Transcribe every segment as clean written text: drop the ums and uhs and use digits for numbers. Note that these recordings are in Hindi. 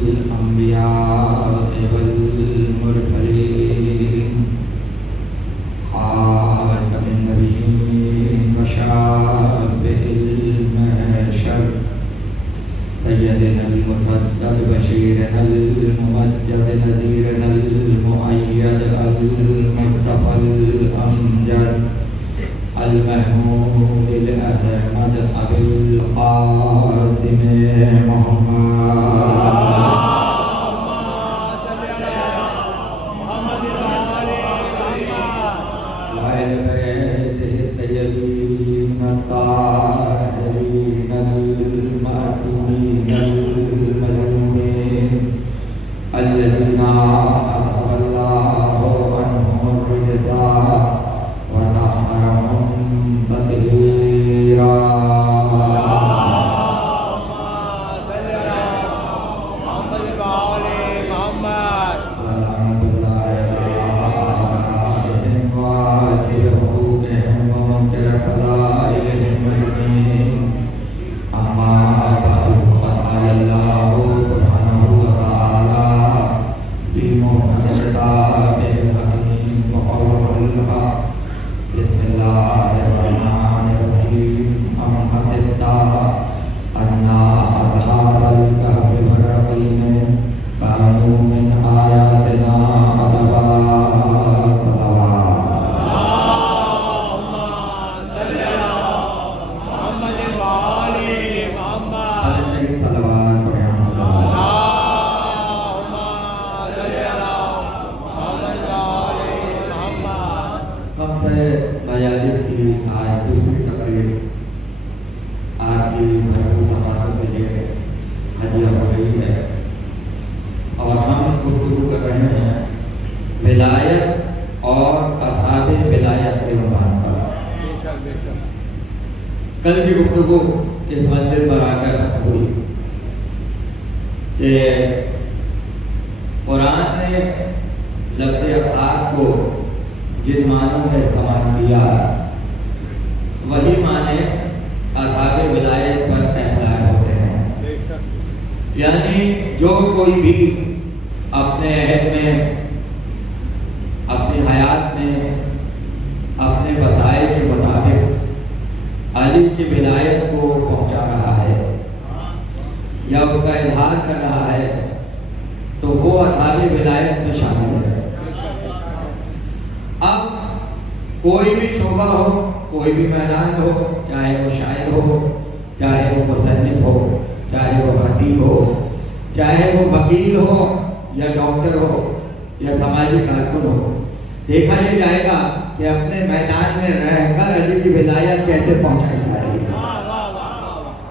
अम्बिया वल मुरसलीन खातमुन नबिय्यीन व शाफ़िइल महशर सय्यदुल मुसद्दक़ बशीरुल मुमज्जद नज़ीरुल मुअय्यद अल मुस्तफ़ल अमजद अल महमूदिल अहमद अबिल क़ासिम मोहम्मद वाइल बैतिहि तय्यबीन ताहिरीन अल मासूमीन अल मज़लूमीन अल्लज़ीना अज़हबल्लाहु अन्हुम रिज़्क़ा व तहरहुम तत्हीरा। कल की गुफ्तगू इस मंजिल पर आकर खत्म हुई कि कुरान ने लफ्ज़ अख़लाक़ को जिन मानों में इस्तेमाल किया वही माने असाब विलायत पर अप्लाई होते हैं। यानी जो कोई भी अपने अहद में, अपनी हयात में, अपने वसाइल के मुताबिक अली की विलायत को पहुंचा रहा है या उसका इजहार कर रहा है तो वो असाबे विलायत में शामिल है। अब कोई भी शोबा हो, कोई भी मैदान हो, चाहे वो शायर हो, चाहे वो मुसन्निफ हो, चाहे वो खतीब हो, चाहे वो वकील हो या डॉक्टर हो या समाजी कारकुन हो, देखा ये जाएगा कि अपने मैदान में रहकर अली की विलायत कैसे पहुंचाई जा रही है।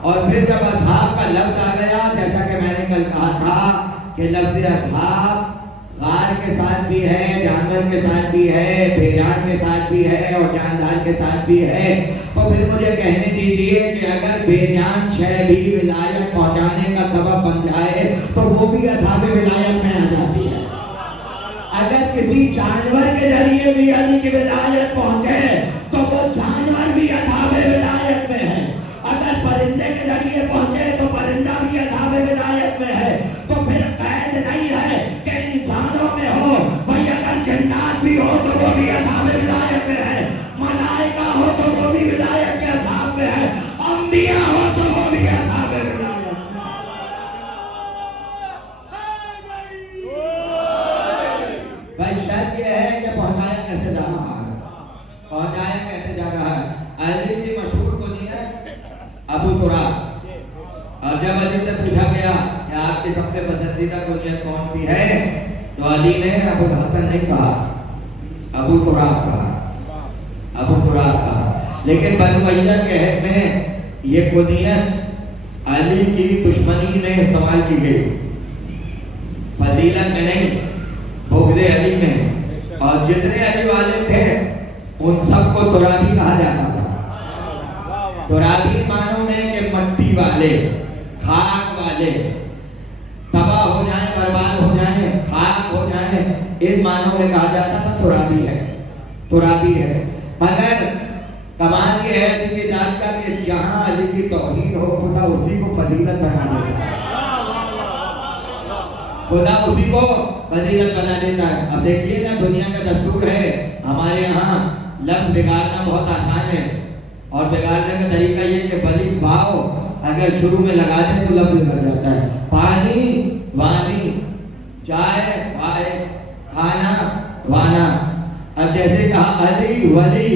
और फिर जब अज़हाब का लफ्ज़ आ गया, जैसा कि मैंने कल कहा था कि लफ्ज़ अज़हाब गार के साथ भी है, जानवर के साथ भी है, बेजान के साथ भी है और जानदार के साथ भी है। तो फिर मुझे कहने दीजिए कि अगर बेजान शय भी विलायत पहुंचाने का सबब बन जाए तो वो भी अज़हाब विलायत में आ जाती है। अगर किसी जानवर के जरिए भी अली की विलायत पहुंचे तो वो जानवर भी अज़हाब विलायत में है। अगर परिंदे के जरिए पहुंचे तो परिंदा भी अज़हाब विलायत में है। तो फिर कैद नहीं है कि इंसानों में हो, भाई अगर जन्नात भी हो तो वो भी अज़हाब विलायत में है, मलाइका हो तो वो भी विलायत के अज़हाब में है, अंबिया हो तो वो भी अज़हाब विलायत में है। भाई शर्त ये है कि पहुंचाया कैसे जा रहा है, पहुंचाया कैसे जा रहा है। अली की मशहूर कुनियत अबू तुराब। और जब अली से पूछा गया कि आपकी सबसे पसंदीदा कुनियत कौन सी है तो अली ने अबू हसन नहीं कहा, अबू तुराब कहा, अबू तुराब कहा। लेकिन बनु उमय्या के अहद में ये कुनियत अली की दुश्मनी में इस्तेमाल की गई, फजीलत में नहीं, बुग़्ज़े अली में। और जितने अली वाले थे उन सबको तुराबी कहा जाता था। तुराबी मानो में कि मट्टी वाले, खाक वाले, तबाह हो जाए, बर्बाद हो जाए, खाक हो जाए, इन मानों में कहा जाता था तुराबी है, तुराबी है। मगर कमाल ये है कि जात का कि जहाँ अली की तौहीन हो खुदा उसी को फजीलत बना देता है। खुदा उसी को फजीलत बना देता है। अब देखिए ना, दुनिया का दस्तूर है, हमारे यहाँ लफ्ज बिगाड़ना बहुत आसान है, और बिगाड़ने का तरीका ये कि बलिश भाव अगर शुरू में लगा दें तो लफ्ज बिगड़ जाता है। पानी वानी, चाय वाय, खाना वाना। अब जैसे कहा अली वली,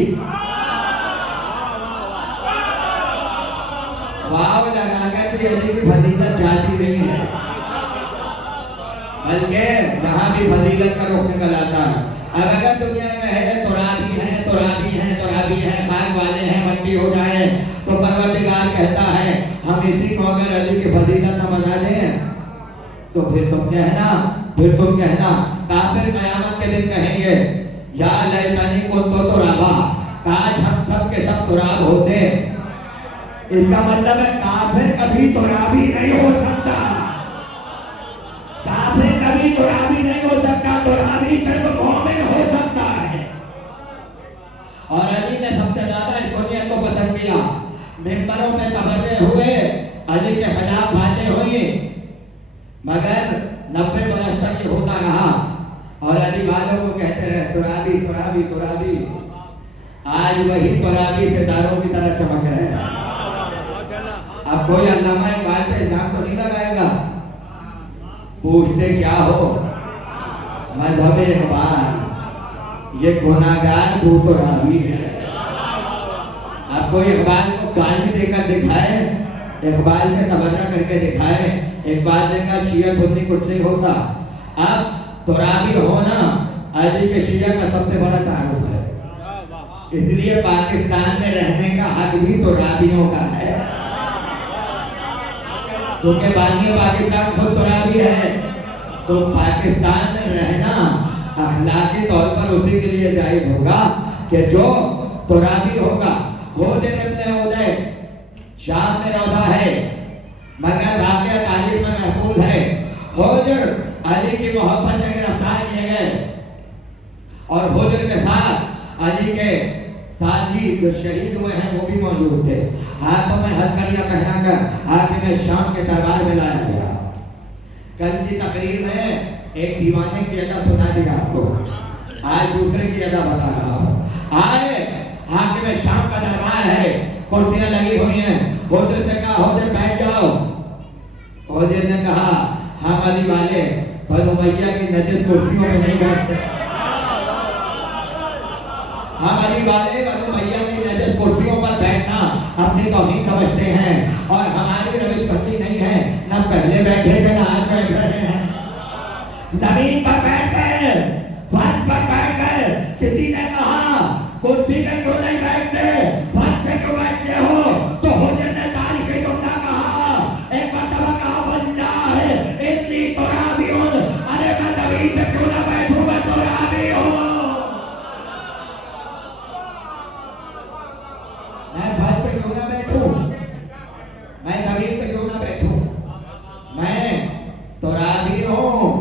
वाव लगाकर भी अली की फजीलत जाती नहीं है, बल्कि जहाँ भी फजीलत का रुख निकल आता है। अब अगर दुनिया में है तुराबी है, तुराबी है, तुराबी है, खाक वाले हैं, मट्टी हो जाए, तो परवरदिगार कहता है हम इसी को अगर अली की फजीलत न बना दें तो फिर तुम कहना काफिर कयामत के दिन कहेंगे या लैतनी कुन्तु तुराबा, काश हम सब के सब तुराब होते। इसका मतलब है काफिर कभी तुराबी नहीं हो सकता, काफिर कभी तुराबी नहीं हो सकता, तुराबी सिर्फ मोमिन हो सकता है। और अली ने सबसे ज्यादा इस दुनिया को पसंद किया। मिंबरों पे तबर्रे हुए, अली के खिलाफ बातें हुई, मगर 90 बरस तक ये होता रहा और अली वालों को कहते रहे तुराबी तुराबी तुराबी। आज वही तुराबी सितारों की तरह चमक रहे हैं। अब कोई अल्लामा इकबाल पे इल्जाम तो नहीं लगाएगा, पूछते क्या हो, मजहब इकबाल ये गुनाहगार तू तुराबी है। अब कोई इकबाल को गाली देकर दिखाए, इकबाल पे तबर्रा करके दिखाए, इकबाल ने कहा शिया सुन्नी कुछ नहीं होता। अब तुराबी होना अली के शिया का सबसे बड़ा तारुफ है, इसलिए पाकिस्तान में रहने का हक भी तुराबियों का है, क्योंकि बानी पाकिस्तान खुद तुराबी है। तो पाकिस्तान में रहना अखलाकी तौर पर उसी के लिए जायज होगा कि जो तुराबी होगा। होजर इब्न उदय शाम में रौदा है, मगर वाक़या तारीख में महफूज है। होजर अली की मोहब्बत में गिरफ्तार किए गए और होजर के साथ अली के साथी जो शहीद हुए हैं वो भी मौजूद थे। हाथों में हथकड़ियां पहनाकर हाकिम शाम के दरबार में लाया गया। कल की तकरीर में एक दीवाने की अदा सुना दिया आपको, आज दूसरे की अदा बता रहा हूँ। आए हाकिम शाम का दरबार है, कुर्सियां लगी हुई हैं। होजर ने कहा होजर बैठ जाओ। होजर ने कहा हम अली वाले बनु उमैया की नजर कुर्सियों में नहीं बैठते, हम अली वाले बनु उमैया की नजर कुर्सियों पर बैठना अपनी तौहीन समझते हैं और हमारी रविश पति नहीं है। न पहले बैठे थे न आज बैठ रहे हैं, जमीन पर बैठ गए, फर्श पर बैठ गए। किसी ने कहा कुर्सी पे क्यों नहीं बैठते, फर्श पे क्यों बैठते हो? तो होजर ने तारीख जुमला कहा, एक मरतबा कहा वल्लाह इतनी तुराबी हूं, अरे मैं जमीन पे क्यों ना बैठूं, मैं तुराबी हूं। मैं फर्श पे क्यों ना बैठूं, मैं जमीन पे क्यों ना बैठूं, मैं तुराबी हूं।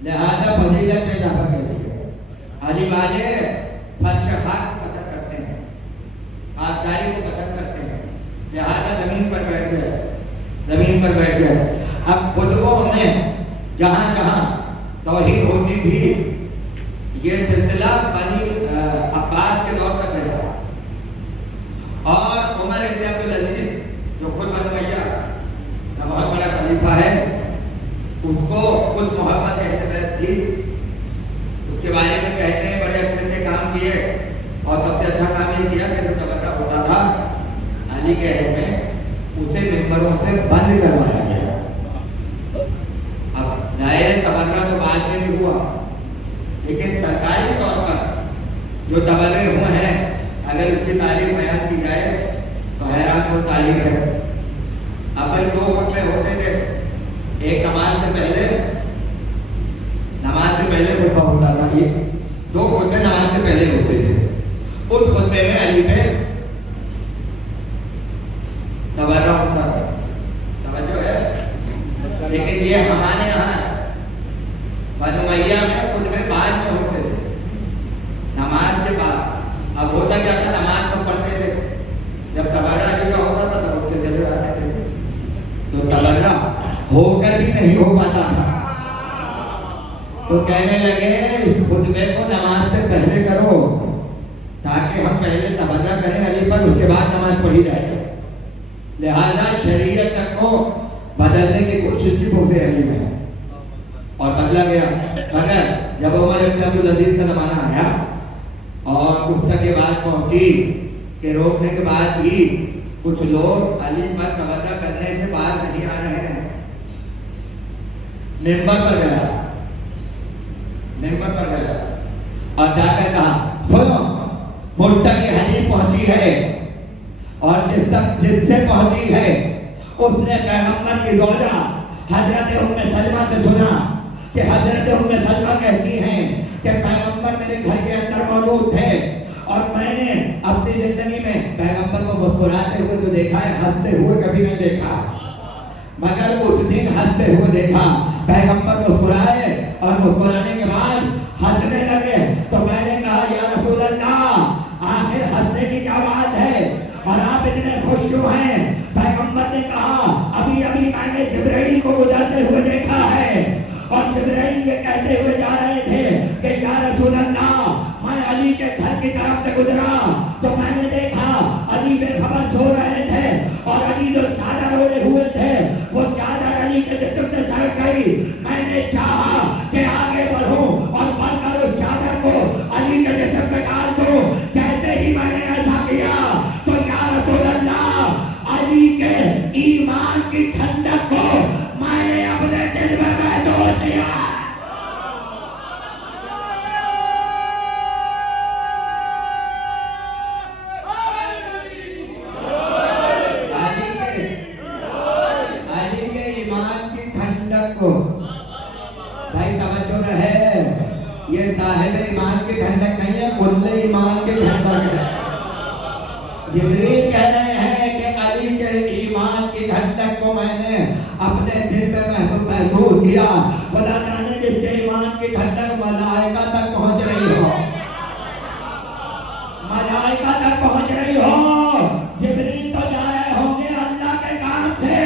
लिहाजा फजीलत में इजाफा कर दिया। अली वाले फर्श-ए-खाक को पसंद करते हैं, खाकदारी को पसंद करते हैं, लिहाजा जमीन पर बैठ गए, जमीन पर बैठ गए। अब खुतबों में जहाँ जहाँ तौहीद होती थी, ये सिलसिला बनी अब्बास के दौर पर गया और उमर इब्न अब्दुल अजीज जो खुद बनु उमैया का बहुत बड़ा खलीफा है, उसको कुछ मोहब्बत एहतियात थी। उसके बारे में कहते हैं बड़े अच्छे से काम किए और सबसे अच्छा काम ये किया कि जो तबर्रा होता था अली के हक में, उसे मिंबरों से बंद करवाया गया। अब जाहिर तबर्रा तो बाद में भी हुआ, लेकिन सरकारी तौर पर जो तबर्रे हुए हैं अगर उसकी तारीफ बयान की जाए तो हैरान को तारीफ है। अपन 2 खुतबे होते थे, एक नमाज से पहले खुतबा होता था, ये 2 खुतबे नमाज से पहले होते थे। उस खुतबे में अली पे तबर्रा होता था, समझो है। लेकिन ये हमारे यहाँ बनु उमैया में खुतबे बाद में होते थे, नमाज के बाद। अब होता क्या था, नमाज तो पढ़ते थे, जब तबर्रा जी का होता था तब उठते चले जाते थे। तो तबर्रा होकर भी नहीं हो पाता था। तो कहने लगे इस खुतबे को नमाज से पहले करो ताकि हम पहले तबर्रा करें अली पर, उसके बाद नमाज पढ़ी जाए। लिहाजा शरीयत तक को बदलने की कोशिश की मुफ्ती अली में, और बदला गया। मगर जब उमर इब्न अब्दुल अजीज का जमाना आया और उस तक के बाद पहुंची कि रोकने के बाद भी कुछ लोग अली पर तबर्रा करने से बाहर नहीं आ रहे हैं, मिंबर पर गया और जाकर कहा सुनो, मुझ तक ये हदीस पहुंची है और जिससे पहुंची है उसने पैगंबर की रोजा हजरत उम्मे सलमा से सुना कि हजरत उम्मे सलमा कहती हैं कि पैगंबर मेरे घर के अंदर मौजूद थे और मैंने अपनी जिंदगी में पैगंबर को मुस्कुराते हुए तो देखा है, हंसते हुए कभी नहीं देखा, मगर उस दिन हंसते हुए देखा। पैगंबर मुस्कुराए और मुस्कुराने के बाद हंसने लगे तो मैंने कहा या रसूल अल्लाह, आखिर हंसने की क्या बात है और आप इतने खुश क्यों हैं? पैगंबर ने कहा अभी अभी मैंने जिब्राइल को गुजरते हुए देखा है और जिब्राइल ये कहते हुए जा रहे थे कि या रसूल अल्लाह, मैं अली के घर की तरफ से गुजरा तो मैंने देखा अली बेखबर सो रहे थे और अली जो चादर ओढ़े हुए थे वो चादर अली के जिस्म से सरक गई। मैंने चाहा कि आगे बढ़ूं और बढ़कर उस चादर को अली के जिस्म पे डाल दूं। कहते ही मैंने ऐसा किया तो या रसूल अल्लाह, अली के ईमान की ठंडक को मैंने अपने दिल में महसूस किया। भाई तवज्जो रहे, ये साहिब ईमान की ठंडक नहीं है, कुल्ले ईमान की ठंडक है। जिब्रील कह रहे हैं कि अली के ईमान की ठंडक को मैंने अपने दिल में महसूस किया। खुदा जाने जिसके ईमान की ठंडक मलाइका तक पहुंच रही हो, मलाइका तक पहुंच रही हो। जिब्रील तो जा रहे होंगे अल्लाह के काम से,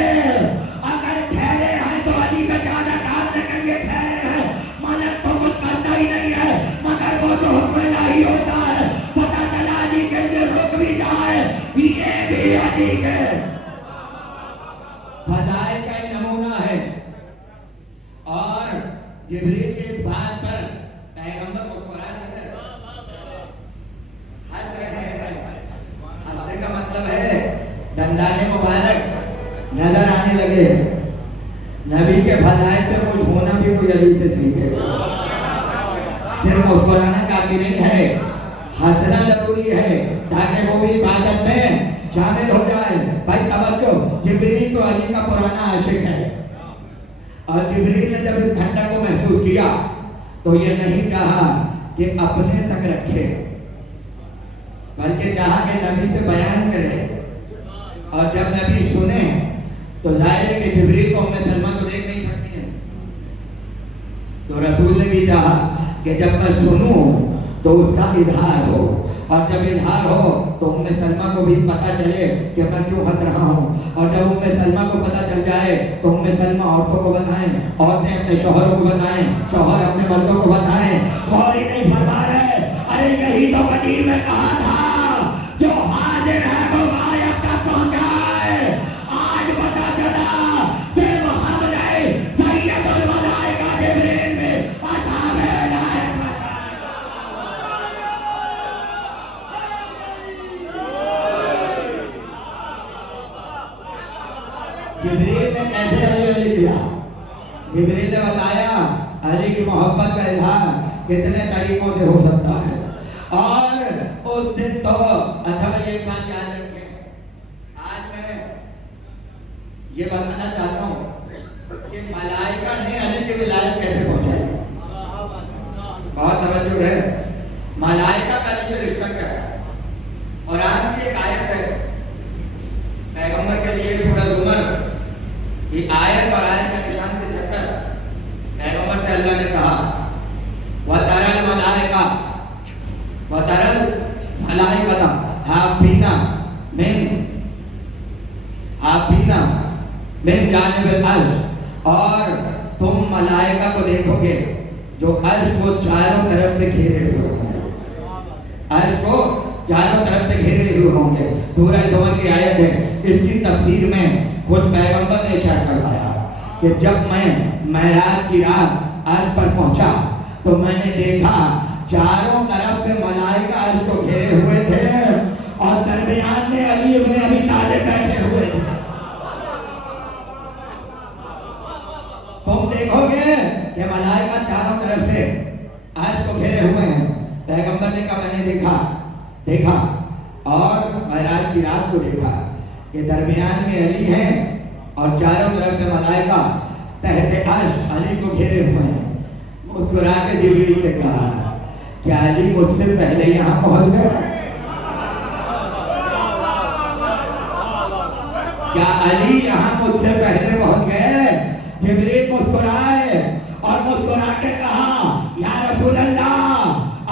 अगर ठहरे हैं तो अली का ज्यादा काम के लिए ठहरे हैं, मलक तो कुछ करता ही नहीं है, मगर वो तो हुक्म इलाही होता है। पता चला अली के लिए रुक भी जाए, ये भी अली के फजाइल का ही नमूना है। और जिब्रील के इस बात पर पैगंबर मुस्कुराए हंस रहे हैं। हंसने का मतलब है दंडाने मुबारक नजर आने लगे। नबी के फजाइल पे कुछ होना भी कोई अली से सीखे। सिर्फ मुस्कुराना काफी नहीं है, हंसना जरूरी है ताकि वो भी इबादत में शामिल हो जाए। भाई तवज्जो, जिब्रील तो अली का पुराना आशिक है और जिब्रील ने जब इस ठंडक को महसूस किया तो ये नहीं कहा कि अपने तक रखे, बल्कि कहा कि नबी से बयान करे। और जब नबी सुने तो जाहिर है कि जिब्रील को उम्मे सलमा तो देख नहीं सकती है, तो रसूल ने भी कहा कि जब मैं सुनूं तो उसका इजहार हो, और जब इजहार हो तो उम्मे सलमा को भी पता चले कि मैं क्यों हंस रहा हूँ। और जब उम्मे सलमा को पता चल जाए तो उम्मे सलमा औरतों को बताएं, औरतें अपने शौहरों को बताएं, शौहर अपने मर्दों को बताएं। और ही नहीं फरमा रहे, अरे यही तो कदीर में कहा था जो हाजिर है वो गायब तक पहुंचाए। आज पता चला कि मोहम्मद सैयदुल मलाइका जिब्रील में अताबे लायक जिब्रील ने कैसे अली किया। जिब्रील ने बताया अली की मोहब्बत का इजहार कितने तरीकों से हो सकता है। और उस दिन तो अच्छा भाई एक बात याद रखें, आज मैं ये बताना चाहता हूँ कि मलाइका ने अली की विलायत कैसे पहुंचाई। बहुत तवज्जो है, मलाइका का अली से रिश्ता क्या है। और आज की एक आयत है पैगंबर के लिए सूरह ज़ुमर की आयत, और आयत का निशान के चक्कर पैगंबर से अल्लाह ने कहा वतरल मलाइका हाफिना मिन जानिबिल अर्श और तुम मलाइका को देखोगे जो अर्श को चारों तरफ से घेरे हुए होंगे, अर्श को चारों तरफ से घेरे हुए होंगे। सूरह ज़ुमर की आयत है, इसकी तफसीर में खुद पैगंबर ने इशारा करवाया कि जब मैं मेराज की रात अर्श पर पहुंचा तो मैंने देखा चारों तरफ से मलाइका अर्श को घेरे हुए थे और दरमियान में अली इब्न अबी तालिब बैठे हुए थे। तुम देखोगे कि मलाइका चारों तरफ से अर्श को घेरे हुए हैं। पैगंबर ने कहा मैंने देखा और मेराज की रात को देखा कि दरमियान में अली हैं और चारों तरफ से मलाइका तहते अर्श अली को घेरे हुए हैं। मुस्कुरा के जिब्रील ने कहा क्या अली मुझसे पहले यहाँ पहुंच गए? क्या अली यहाँ मुझसे पहले पहुंच गए? जिब्रील मुस्कुराए और मुस्कुरा के कहा या रसूल अल्लाह,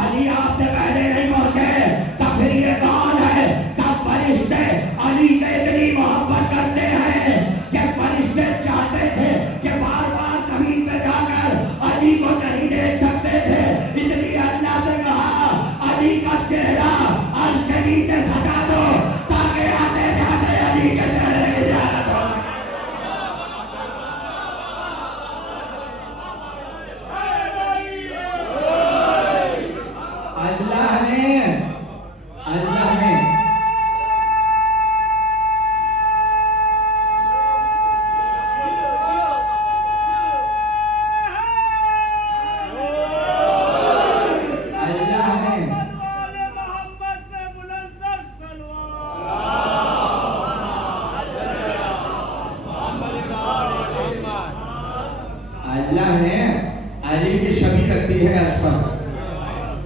अली आपसे पहले नहीं पहुंचे। तब फिर ये कौन है? तब फरिश्ते अली से इतनी मोहब्बत करते हैं कि फरिश्ते चाहते थे कि बार बार जमीन पे जाकर अली को नहीं देख सकते थे, इसलिए अल्लाह से कहा अली का चेहरा अर्श के नीचे हटा दो ताकि आते जाते अली के चेहरे की ज़ियारत हो। अल्लाह ने अली की छवि रखती है अर्श पर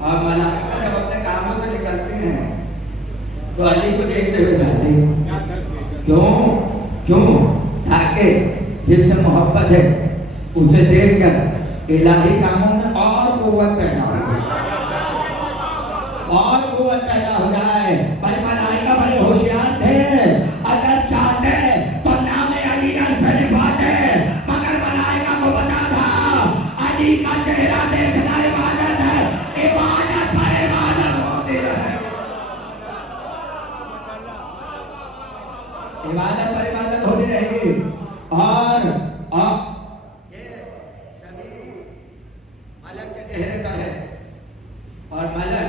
और मलाइका जब अपने कामों से निकलते हैं तो अली को देखते हुए जाते हैं। क्यों? ताकि जिससे मोहब्बत है उसे देखकर इलाही कामों में और कुव्वत पैदा हो जाए। भाई मलाइका बड़े होशियार थे, अगर चाहते तो नाम अली अर्श पे लिखवाते, मगर मलाइका को पता था अली का चेहरा देखना इबादत है, इबादत पर इबादत होती है, इबादत पर इबादत होती रहेगी। और ये सभी मलक के चेहरे पर है और मलक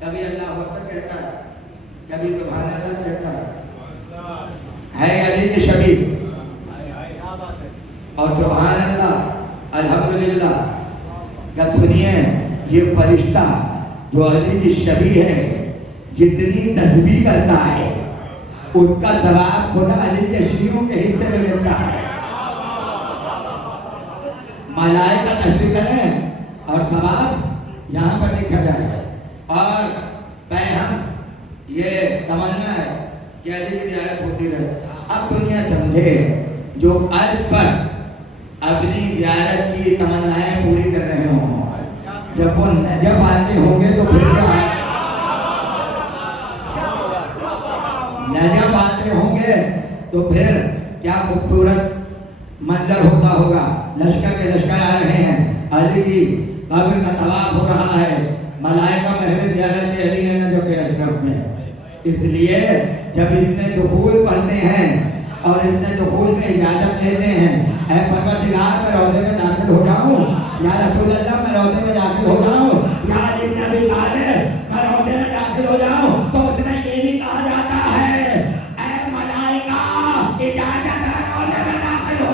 कभी अल्लाह अकबर कहता है, कभी सुभान अल्लाह कहता है अली की छवि। और सुभान अल्लाह अल्हम्दुलिल्लाह जब सुनिए ये फरिश्ता जो अली की छवि है जितनी तस्बीह करता है उसका जवाब खुदा अली के शीरों के हिस्से में मिलता है। मलाइका तस्बीह करें और जवाब यहाँ पर लिखा जाए। और हम ये तमन्ना है कि अली की ज़ियारत होती रहे। अब दुनिया समझे जो अर्श पर अपनी ज़ियारत की तमन्नाएं पूरी कर रहे हों, जब वो नजब आते होंगे तो फिर क्या, नजब आते होंगे तो फिर क्या खूबसूरत मंजर होता होगा। लश्कर के लश्कर आ रहे हैं, अली की कब्र का तवाफ हो रहा है, मलाइका महल ज़ियारत अली है ना जो के अशरफ में। इसलिए जब इतने दुखूल पढ़ते हैं और इतने दुखूल में इजाजत लेते हैं, ऐ परवरदिगार मैं रौज़े में दाखिल हो जाऊं, या रसूल अल्लाह मैं रौज़े में दाखिल हो जाऊं, या अली इब्न अबी तालिब मैं रौज़े में दाखिल हो जाऊं, तो उसमें ये भी कहा जाता है ऐ मलाइका इजाजत है रौज़े में दाखिल हो।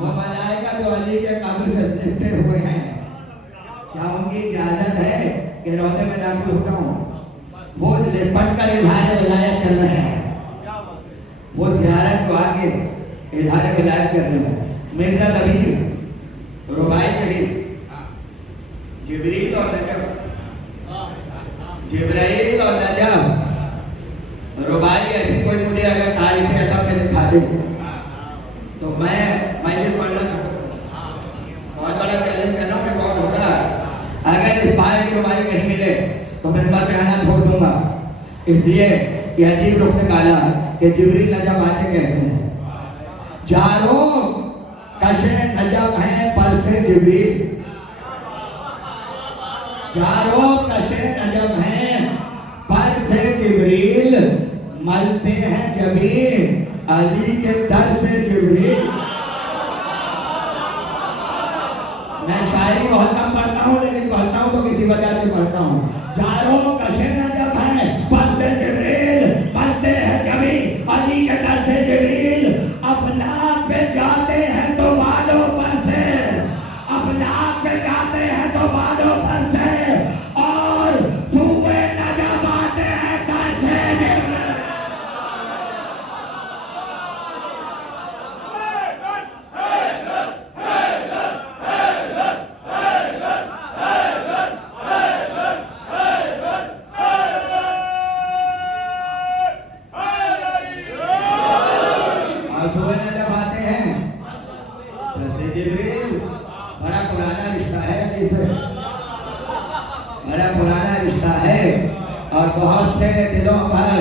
वो मलाइका जो अली के कब्र से लिपटे हुए हैं, क्या उनकी इजाजत है कि रौज़े में दाखिल हो जाऊं? वो लिपट कर इज़हार विलायत कर रहे हैं, वो ज़ियारत को आगे इज़हार विलायत कर रहे हैं। मिर्ज़ा लबीब रुबाई कही जिब्रील और नजब रुबाई ऐसी कोई मुझे अगर तारीफ अदब में दिखा दे तो मैं ये पढ़ना चाहूँगा। बहुत बड़ा चैलेंज कर रहा हूँ, रिकॉर्ड हो रहा है। अगर इस पाए की रुबाई कहीं मिले तो मैं पर आना छोड़ दूंगा। इसलिए ये अजीब लोग ने कहा कि जिब्रील नजब आके कहते हैं चारों कशे नजम हैं पर से जिब्रील, चारों कशे नजम हैं पर से जिब्रील, मलते हैं जबीन अली के दर से जिब्रील। मैं शायरी बहुत कम पढ़ता हूँ, लेकिन पढ़ता हूँ तो किसी वजह से पढ़ता हूँ। चारों कशे नजम हैं पर से जिब्रील, मलते हैं जबीन अली के दर से जिब्रील। अपना पे जाते हैं तो बालों पर से, अपना पे जाते हैं तो बालों पर से, और सुए नजम आते हैं दर से जिब्रील। बड़ा पुराना रिश्ता है, बड़ा पुराना रिश्ता है, और बहुत से दिलों पर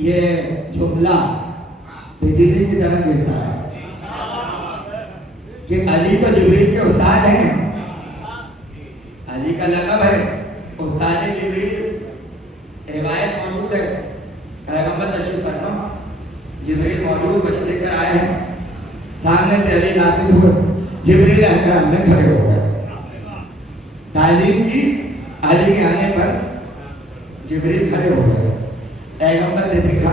ये जुमला बिजली की तरह गिरता है कि अली तो जिब्रील के उस्ताद हैं, अली का लक़ब है उस्ताद जिब्रील। रिवायत मौजूद है, पैगंबर तशरीफ फरमा, जिब्रील मौजूद बच लेकर आए हैं, सामने से अली नाज़िल हुए, जिब्रील अकरम में खड़े हो गए। तालीम की अली के आने पर जिब्रील खड़े हो गए, पैगंबर ने देखा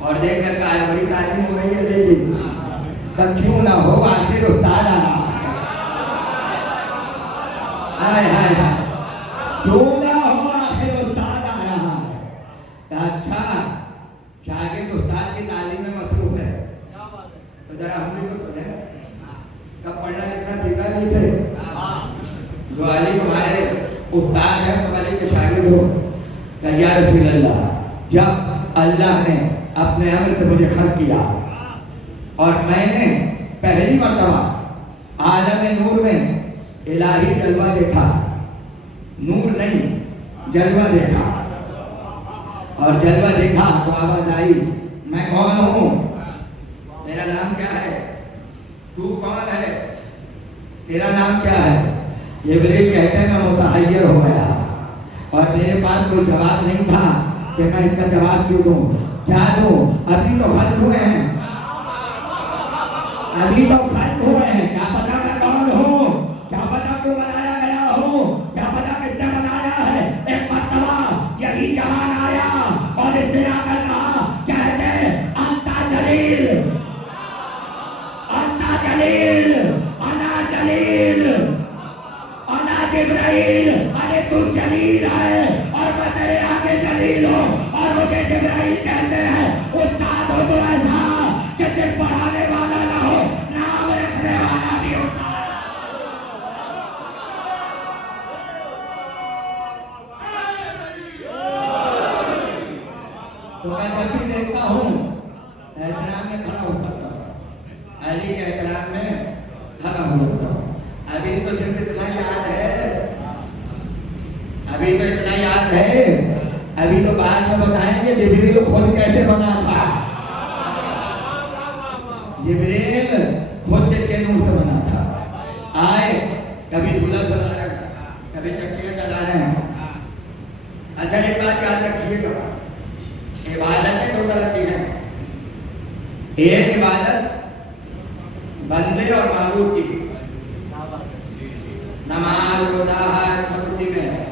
और देखकर कहा बड़ी तालीम हो रही है, लेकिन तब क्यों ना हो, आखिर उस्ताद आ रहा है। हाय हाय हाय, क्यों ना हो, आखिर उस्ताद आ रहा है। अच्छा, शागिर्द उस्ताद की तालीम में मसरूफ है, तो जरा हम भी तो सुने, कब पढ़ना लिखना सीखा नहीं से? जो अली तुम्हारे उस्ताद है, तुम अली के शागिर्द हो। या रसूल अल्लाह, जब अल्लाह ने अपने अमर से मुझे खल्क किया और मैंने पहली मर्तबा आलम नूर में इलाही जलवा देखा, नूर नहीं जलवा देखा, और जलवा देखा तो आवाज आई, मैं कौन हूँ, मेरा नाम क्या है, तू कौन है, तेरा नाम क्या है। जिब्रील कहते हैं मैं मुतहय्यर हो गया और मेरे पास कोई जवाब नहीं था कि मैं इसका जवाब क्यों दूं, क्या दूं, अभी तो खल्क हुए हैं, अभी तो खल्क हुए हैं, क्या पता मैं कौन हूँ, क्या पता क्यों बनाया गया हूँ, क्या पता किसने बनाया है। एक मर्तबा यही जवान आया और इसने आकर कहा, कहते अंता जलील, अन्ना जलील, अन्ना जलील, अन्ना जिब्राइल, अरे तू जलील है और मैं तेरे आगे जलील हूँ। और मुझे जिब्राइल कहते हैं उस्ताद हो तो ऐसा कि सिर्फ पढ़ाने वाला ना हो, नाम रखने वाला भी होता है। तो मैं जब भी देखता हूँ एहतराम में खड़ा होता था, अली के एहतराम में खड़ा हो जाता हूँ। अभी तो सिर्फ इतना याद है, अभी तो इतना याद है, अभी तो बाद में बताएंगे जिब्रील खुद कैसे बना था। जिब्रील खुद के नूर से बना था। आए, कभी दूल्हा चला रहे हैं, कभी चक्कियां चला रहे हैं। अच्छा एक बात याद रखिएगा, इबादतें दो तरह की हैं, एक इबादत बंदे और माबूद की, नमाज रोजा हज सब उसी में है,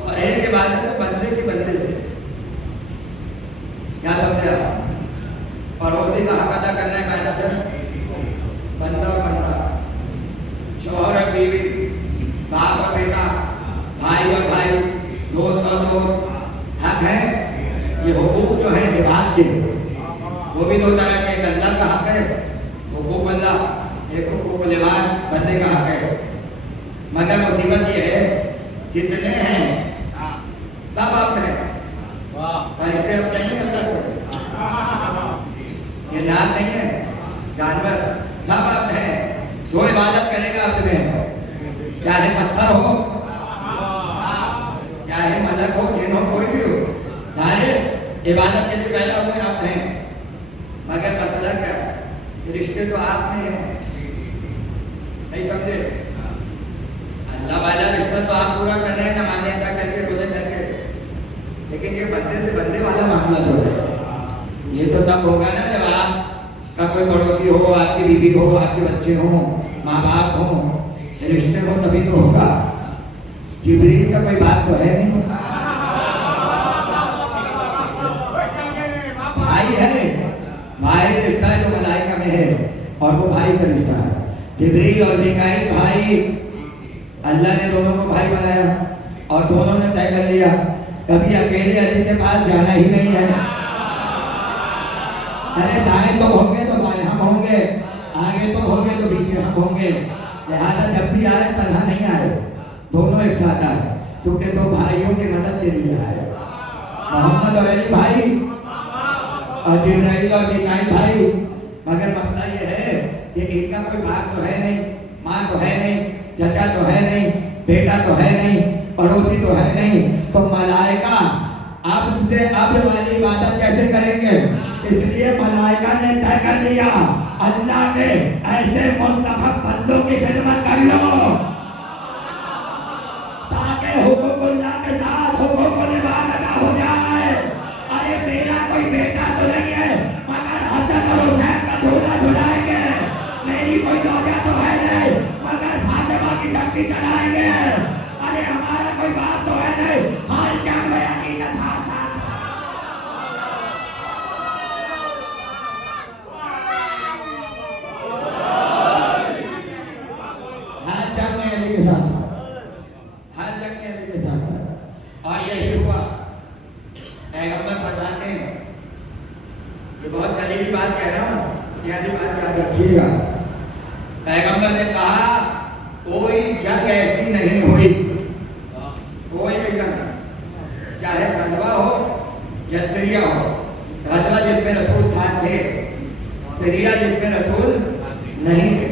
और एक इबादत है बंदे की बंदे से। क्या समझे आप? पड़ोसी का हक अदा करना इबादत है, बंदा और बंदा, शौहर और बीवी, बाप और बेटा, भाई और भाई, दोस्त और दोस्त, हक है। ये हुकूक जो है निभाग के, वो भी दो तरह के, एक अल्लाह का हक है, हुकूक अल्लाह, एक हुकूक लिबाद, बंदे का हक है। मगर मुसीबत ये है, जितने हैं सब आप हैं, पर इसके अब नहीं अल्लाह को, ये नाम नहीं है, जानवर सब आप हैं। जो इबादत करेगा अपने, चाहे पत्थर हो, चाहे मलक हो, जिन हो, कोई भी हो, सारे इबादत के लिए पैदा हुए आप हैं। मगर मसला क्या है, रिश्ते तो आप में हैं, नहीं समझे? अल्लाह वाला रिश्ता तो आप पूरा कर रहे हैं नमाज़ें अदा करके, रोज़े करके, लेकिन ये बंदे से बंदे वाला मामला तो है। ये तो तब होगा ना जब आपका कोई पड़ोसी हो, आपकी बीवी हो, आपके बच्चे हो, माँ बाप हो, रिश्ते हो, तभी तो होगा। जिब्रील का कोई बात तो है नहीं, भाई है, भाई रिश्ता है जो मलाइका में है, और वो भाई का रिश्ता है। जिब्रील और मीकाईल भाई, अल्लाह ने दोनों को भाई बनाया और दोनों ने तय कर लिया कभी अकेले अली के पास जाना ही नहीं है। अरे दाएं तो होंगे तो बाएं हम होंगे, आगे तो होंगे तो पीछे हम होंगे, लिहाजा जब भी आए तन्हा नहीं आए, दोनों एक साथ आए, क्योंकि दो भाइयों की मदद के लिए आए। मोहम्मद और अली भाई और जिब्राइल और मीकाईल भाई, मगर मसला ये है कि इनका कोई बाप तो है नहीं, माँ तो है नहीं, चाचा तो है नहीं, बेटा तो है नहीं, पड़ोसी तो है नहीं, तो मलाइका अब से अब्र वाली इबादत कैसे करेंगे? इसलिए मलाइका ने तय कर लिया अल्लाह के ऐसे मुंतखब बंदों की खिदमत कर लो ताकि हुकूकुल्लाह के साथ हुकूकुल इबाद अदा हो जाए। अरे मेरा कोई बेटा तो नहीं है मगर हसन और हुसैन का झूला झुलाएंगे, मेरी कोई दौजा तो है नहीं मगर फातिमा की धक्की चलाएंगे, अरे हमारा कोई बात तो है नहीं, हाल चाल में हकीकत हाथ हाथ के साथ था, हर जग में अली के साथ था। और यही हुआ। पैगंबर फरमाते हैं, ये बहुत कलीली बात कह रहा हूँ, बुनियादी बात याद रखिएगा। पैगंबर ने कहा कोई जंग ऐसी नहीं हुई, कोई भी जंग, चाहे गजवा हो या सिरिया हो, गजवा जिसमें रसूल साथ थे, सिरिया जिसमें रसूल नहीं थे,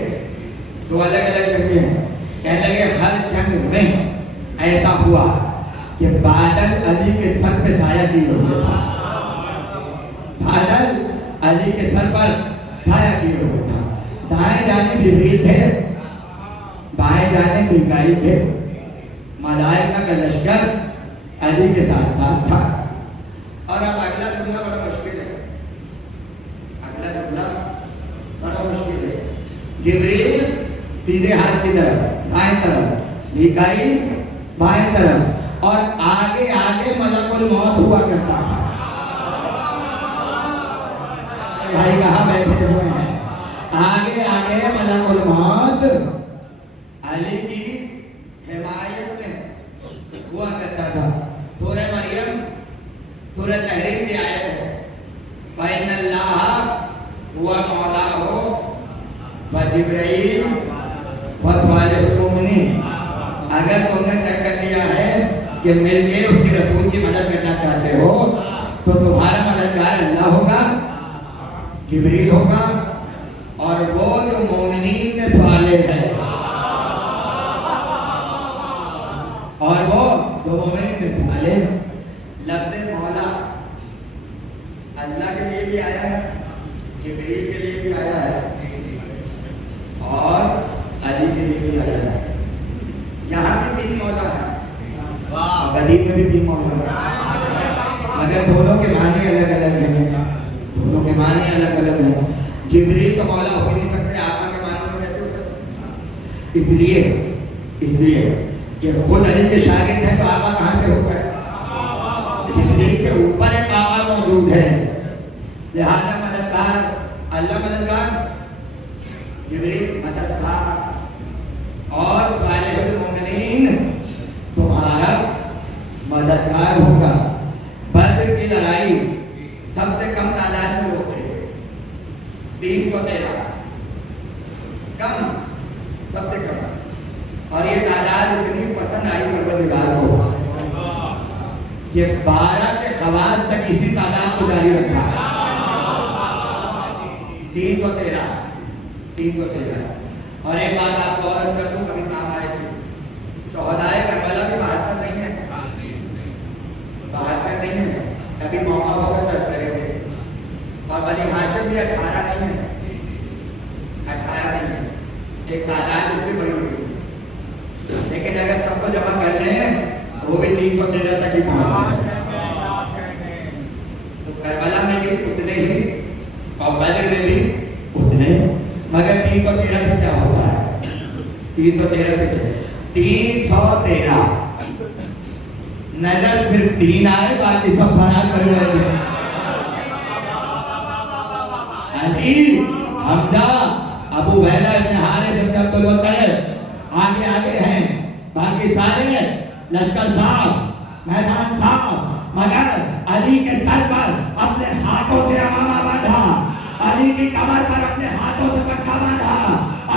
दो अलग अलग जंगें हैं। कहने लगे हर जंग में ऐसा हुआ कि बादल अली के सर पे छाया किए हुए था, बादल अली के सर पर छाया किए हुए था। दाएं जाने जिब्रील थे, बाएं जाने मीकाईल थे, मलाइका का लश्कर अली के साथ था। और अब अगला जुमला बड़ा मुश्किल है, अगला जुमला बड़ा मुश्किल है। जिब्रील सीधे हाथ की तरफ दाएं तरफ, मीकाईल बाएं तरफ, और आगे आगे मलकुल मौत हुआ करता था। भाई कहाँ बैठे हुए हैं? आगे आगे मलकुल मौत अली की हिमायत में हुआ करता था। सूरह मरियम, सूरह तहरीम की आयत है, फइन्नल्लाह हुवा मौलाहु व जिब्रील व सालिहुल मोमिनीन। अगर तुमने तय कर लिया है कि मिलके उसके रसूल की मदद करना चाहते हो तो तुम्हारा मददगार अल्लाह होगा, जिब्रील होगा, और वो जो मोमिनीन में सालिह है, और वो जो मोमिनीन में सालिह। लफ्ज़ मौला अल्लाह के लिए भी आया है, जिब्रील के लिए भी आया है, और अली के लिए भी आया है। यहाँ भी 3 मौला है, गलीब में भी 3 मौला है, मगर दोनों के माने अलग अलग हैं, दोनों के माने अलग अलग हैं। जिब्रील तो मौला हो नहीं सकते, आका के माने में कैसे हो सकते? इसलिए कि खुद अली के शागिर्द हैं तो आका कहाँ से हो गए? जिब्रील के ऊपर एक आका मौजूद है, लिहाजा मददगार अल्लाह, मददगार जिब्रील मददगार, और सालिहुल मोमिनीन तुम्हारा मददगार होगा। बदर की लड़ाई सबसे कम तादाद में लोग थे, 313 कम, सबसे कम। और ये तादाद इतनी पसंद आई परवरदिगार को कि 12 के खवास तक इसी तादाद को जारी रखा। 313। और एक बात आपको और कर दूं, कभी काम आएगी, शोहदाए करबला भी 72 नहीं है, 72 नहीं है, कभी मौका होगा तब करेंगे। और बनी हाशिम भी 18 नहीं है, एक तादाद इससे बड़ी होगी, लेकिन अगर सबको जमा कर लें वो भी 313 तक ही पहुंच जाए। तो करबला में भी उतने ही और बदर में भी उतने, मगर 313 से क्या होता है? 313 से 313 नजर सिर्फ 3 आए, बाकी सब फरार कर रहे थे। अली, हमजा, अबू बैला इब्न हारिस जब तो आगे आगे हैं, बाकी सारे लश्कर साहब मैदान साहब, मगर अली के सर पर अपने हाथों से अमामा बांधा, अली की कमर पर अपने हाथों से पट्टा बांधा,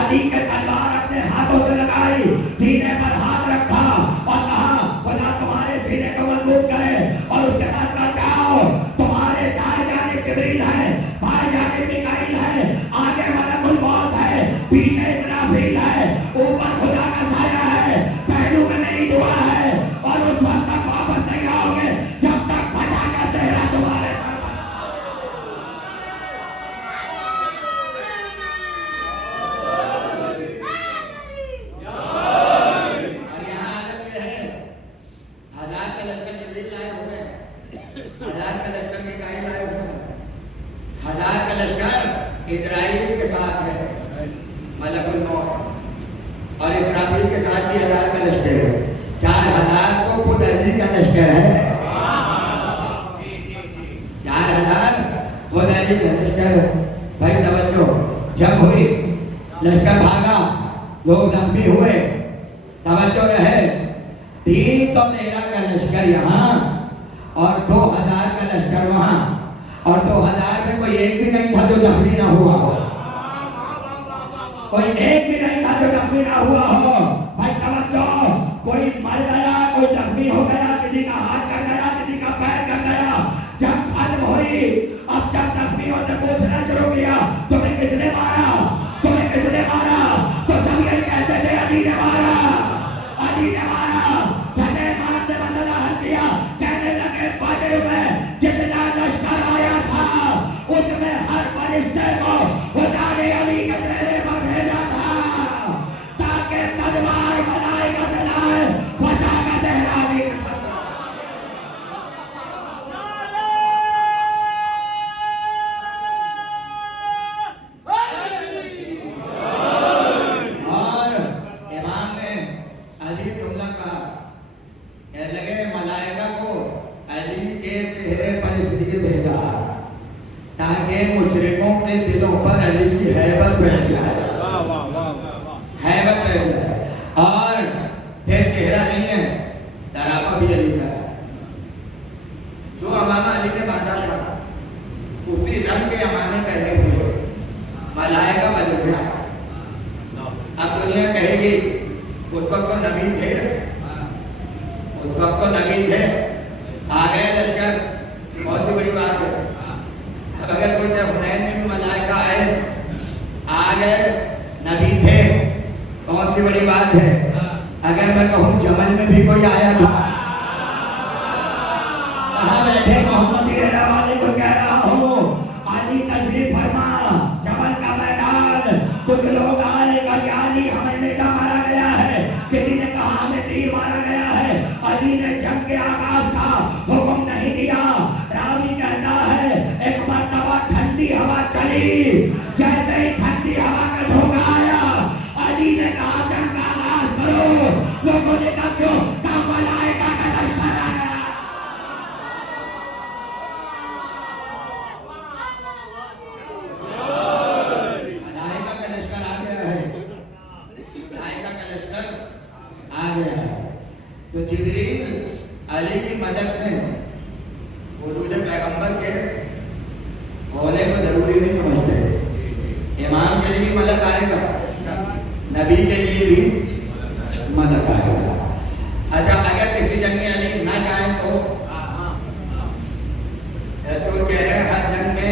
अली के तलवार अपने हाथों से लगाई, सीने पर हाथ रखा और कहा खुदा तुम्हारे सीने को मजबूत करे। और उसके बाद कहा जाओ, तुम्हारे दाएं जाने जिब्रील है, बाएं जाने मिकाईल है, आगे मलकुल मौत है, पीछे इस्राफील है, ऊपर खुदा का साया है, पहलू में मेरी दुआ है। और उस वक्त तक वापस नहीं आओगे जब तक फटा का चेहरा तुम्हारे सर पर। और यहाँ आदत क्या है? 1000 का लश्कर जिब्रील लाए हुए हैं, 1000 का लश्कर मिकाईल लाए हुए हैं, 1000 का लश्कर इस्राइल के साथ है मलकुल मौत, और इस्राफील के साथ भी 1000 का लश्कर है। 4000 तो खुद अली का लश्कर है, 4000 खुद अली का लश्कर है। भाई तवज्जो, जब हुई लश्कर भागा, लोग जख्मी हुए, तवज्जो रहे, 313 का लश्कर यहाँ और 2000 का लश्कर वहाँ, और 2000 में कोई एक भी नहीं था जो जख्मी ना हुआ हो, कोई एक भी नहीं था जो जख्मी ना हुआ हो। भाई तवज्जो, कोई मर गया, कोई जख्मी हो गया, किसी का हाथ कट गया, किसी का पैर कट गया, जब खत्म हुई, अब जब जख्मियों से पूछना शुरू किया तुम्हें किसने मारा, तुम्हें किसने मारा, तो सब ये कहते थे अली ने मारा, अली ने मारा। छठे मार ने बदला हल किया, कहने लगे बदर में जितना लश्कर आया था उसमें हर फरिश्ते को खुदा ने अली के चेहरे पर भेजा था ताकि तलवार मलाइका चलाए, खुदा का चेहरा भी मुशरिकों के दिलों पर अली की हैबत बैठ जाए, हैबत बैठ जाए। और फिर चेहरा नहीं है, दरापा भी अली का है, जो अमामा अली ने बांधा था उसी रंग के अमामे पहने हुए मलाइका बदल गया। अब दुनिया कहेगी उस वक्त तो नबी थे, उस वक्त तो नबी थे, आ गए लश्कर, बहुत ही बड़ी बात है। अब अगर कोई जब हुनैन में भी मलाइका आए, आ गए, नबी थे, कौन सी बड़ी बात है। अगर मैं कहूँ जमल में भी कोई आया था, कहाँ बैठे मोहम्मद डेरा वाले को कह रहा हूँ अली तशरीफ फरमा, जमल का मैदान, कुछ लोग आए कि अली हमें नेता मारा गया है, किसी ने कहा हमें तीर मारा गया है, अली ने जंग के आगाज का हुक्म नहीं दिया। रावी कहता है एक मर्तबा ठंडी हवा चली, जैसे ही ठंडी हवा का झोंका आया, अली ने कहा जंग का आगाज करो। लोगों ने कहा क्यों? कहा मलाइका का लश्कर आ गया। मलाइका का लश्कर आ गया है, मलाइका का लश्कर आ गया है। तो जिब्रील अली की मदद में वजूद पैगंबर के होने को जरूरी नहीं समझते। इमाम के लिए भी मलक आएगा, नबी के लिए भी मलक आएगा। अच्छा, अगर किसी जंग में अली ना जाए तो रसूल कह रहे हैं हर जंग में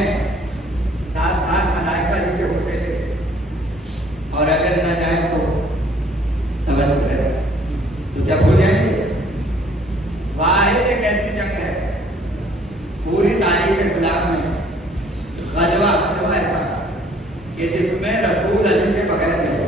7 मलाइका जी के होते थे, और अगर ना जाए तो तब तो जब हो जाएंगे। वाहिद एक ऐसी जंग है पूरी तारीख इस्लाम में, गजवा ऐसा कि जिसमें रसूल अली के बगैर गए,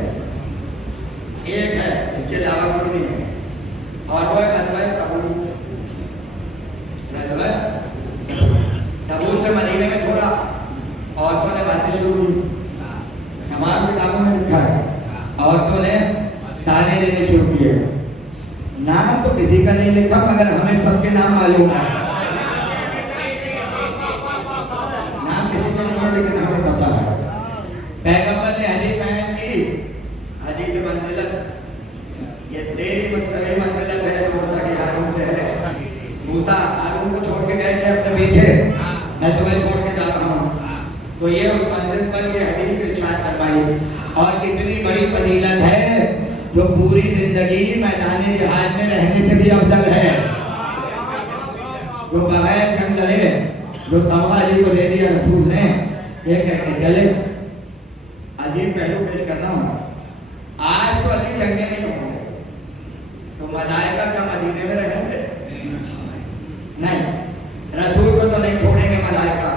किसी का नहीं लिखा, मगर हमें सबके नाम मालूम है। नाम किसी का नहीं है लेकिन हमें पता है। पैगंबर ने हदीस बयान की, हदीस मंजिलत, ये तेरी मुस्तकिल मंजिलत है जो मूसा के हारून से है। मूसा हारून को छोड़ के गए थे अपने पीछे, मैं तुम्हें छोड़ के जा रहा हूँ। तो ये उस मंजिल पर ये हदीस की इरशाद फरमाई। और कितनी बड़ी फजीलत है जो पूरी जिंदगी मैदानी जिहाद में रहने से भी अफजल है। जो बगैर जंग लड़े, जो तमगा अली को दे दिया रसूल ने, ये कह के चले। अजीब पहलू पेश कर रहा हूँ, आज तो अली जंगे नहीं होंगे तो मलाइका क्या मदीने में रहेंगे? नहीं, रसूल को तो नहीं छोड़ेंगे मलाइका,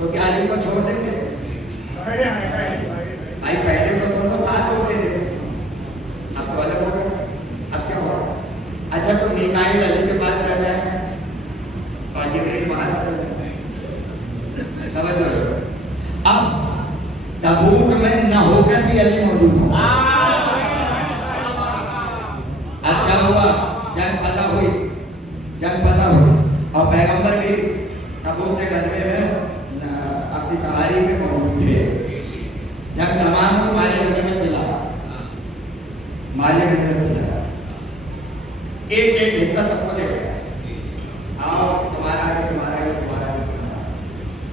तो क्या अली को छोड़ देंगे? भाई पहले तो दोनों साथ होते थे, अब तो अलग हो गए। अब क्या होगा? अच्छा तो मीकाईल अली के पास रह जाए और जिब्रील बाहर चले जाए, समझ लो। अब तबूक में न होकर भी अली मौजूद हो। अब क्या हुआ? जंग पता हुई, जंग पता हुई और पैगंबर भी तबूक के गजबे में अपनी तवारी में मौजूद थे। जब तमाम को माले गनीमत मिला, माले गनीमत मिला, एक एक हिस्सा सबको दे गया। आओ तुम्हारा है, तुम्हारा है, तुम्हारा है, तुम्हारा।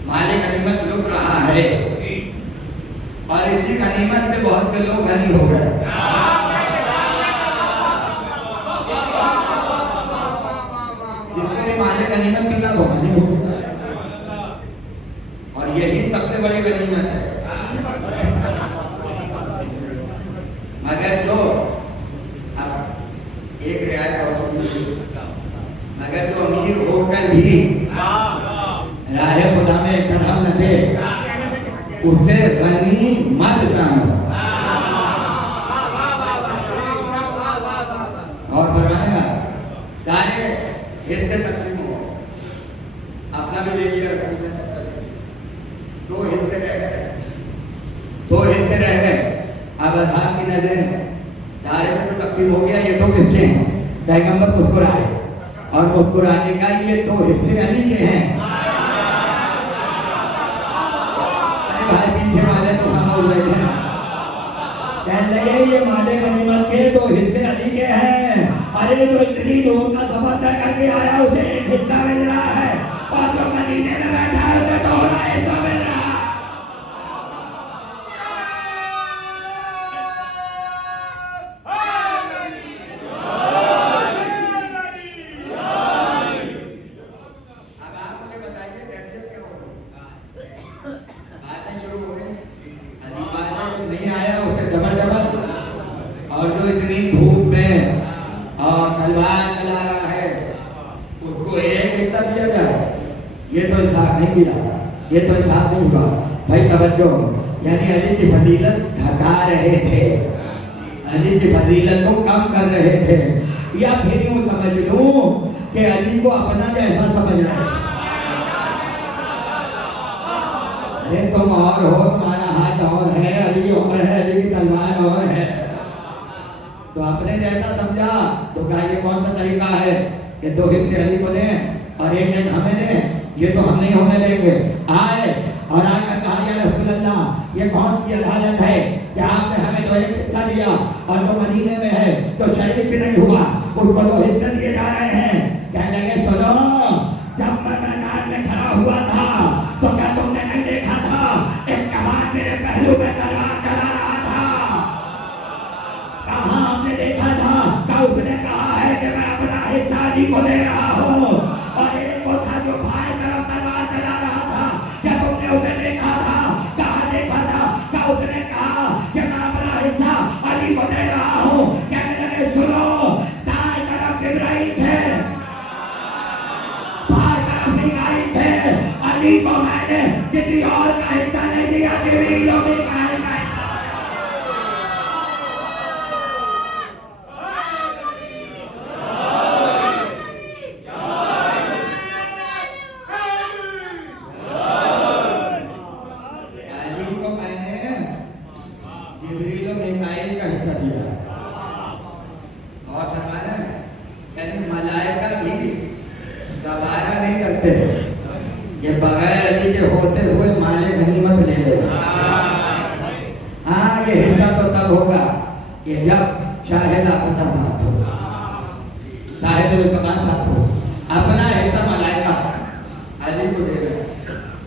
माले गनीमत लुट रहा है और इसी गनीमत से बहुत से लोग गनी हो गए। जिसने भी माले गनीमत मिला वो गनी हो गया और यही सबसे बड़ी गनीमत है। मगर जो अब एक रियायत मगर जो अमीर होकर भी राहे खुदा में करम न दे, उसे गनी मत जानो। और फरमाया सारे हिस्से तकसीम हो, अपना भी ले लिया, दो हिस्से रह गए, दो हिस्से रह गए। अब अज़ाब की नजरें दायरे में तो तकसीम हो गया, ये दो किसके हैं? पैगंबर मुस्कुराए और मुस्कुराने का ये दो हिस्से अली के हैं। अरे भाई पीछे वाले तो खामोश बैठे हैं, कहने लगे ये माले गनीमत के दो हिस्से अली के हैं। अरे जो इतनी दूर का सफर तय करके आया उसे एक हिस्सा मिल रहा है और जो मदीने में बैठा है उसे दोहरा हिस्सा मिल रहा है। ये तो इंसाफ नहीं हुआ भाई, तवज्जो। यानी अली की फजीलत घटा रहे थे, अली की फजीलत को कम कर रहे थे, या फिर यूं समझ लूं कि अली को अपना जैसा समझ रहे थे। अरे तुम और हो, तुम्हारा हाथ और है, अली और है, अली की तलवार और है, तो अपने जैसा समझा तो क्या ये कौन सा तरीका है कि दो हिस्से अली को दें और एक दिन हमें दें? ये तो हम नहीं होने देंगे। आए और आकर कहा या रसूल अल्लाह, ये कौन सी अदालत है कि आपने हमें तो एक हिस्सा दिया और जो मदीने में है तो शरीक भी नहीं हुआ, उसको दो हिस्से दिए जा रहे हैं। कहने लगे सुनो, जब मैं मैदान में खड़ा हुआ था तो क्या तुमने नहीं देखा था एक जवान मेरे पहलू में तलवार चला रहा था? कहाँ हमने देखा था? क्या उसने कहा है कि मैं अपना हिस्सा अली को दे रहा हूँ, और एक वो था जो भाई तरफ तलवार चला रहा था, क्या तुमने उसे देखा था? कहाँ देखा था? क्या उसने कहा कि मैं अपना हिस्सा अली को दे रहा हूँ? कहने लगे सुनो, दाएं तरफ जिब्राइल थे, बाएं तरफ मीकाईल थे, अली को मैंने किसी और का हिस्सा नहीं दिया, जिब्रील और मीकाईल का। तब होगा कि जब शाहिद आपका साथ हो, साहिब मकान साथ हो। अपना हिस्सा मलाइका अली को दे रहा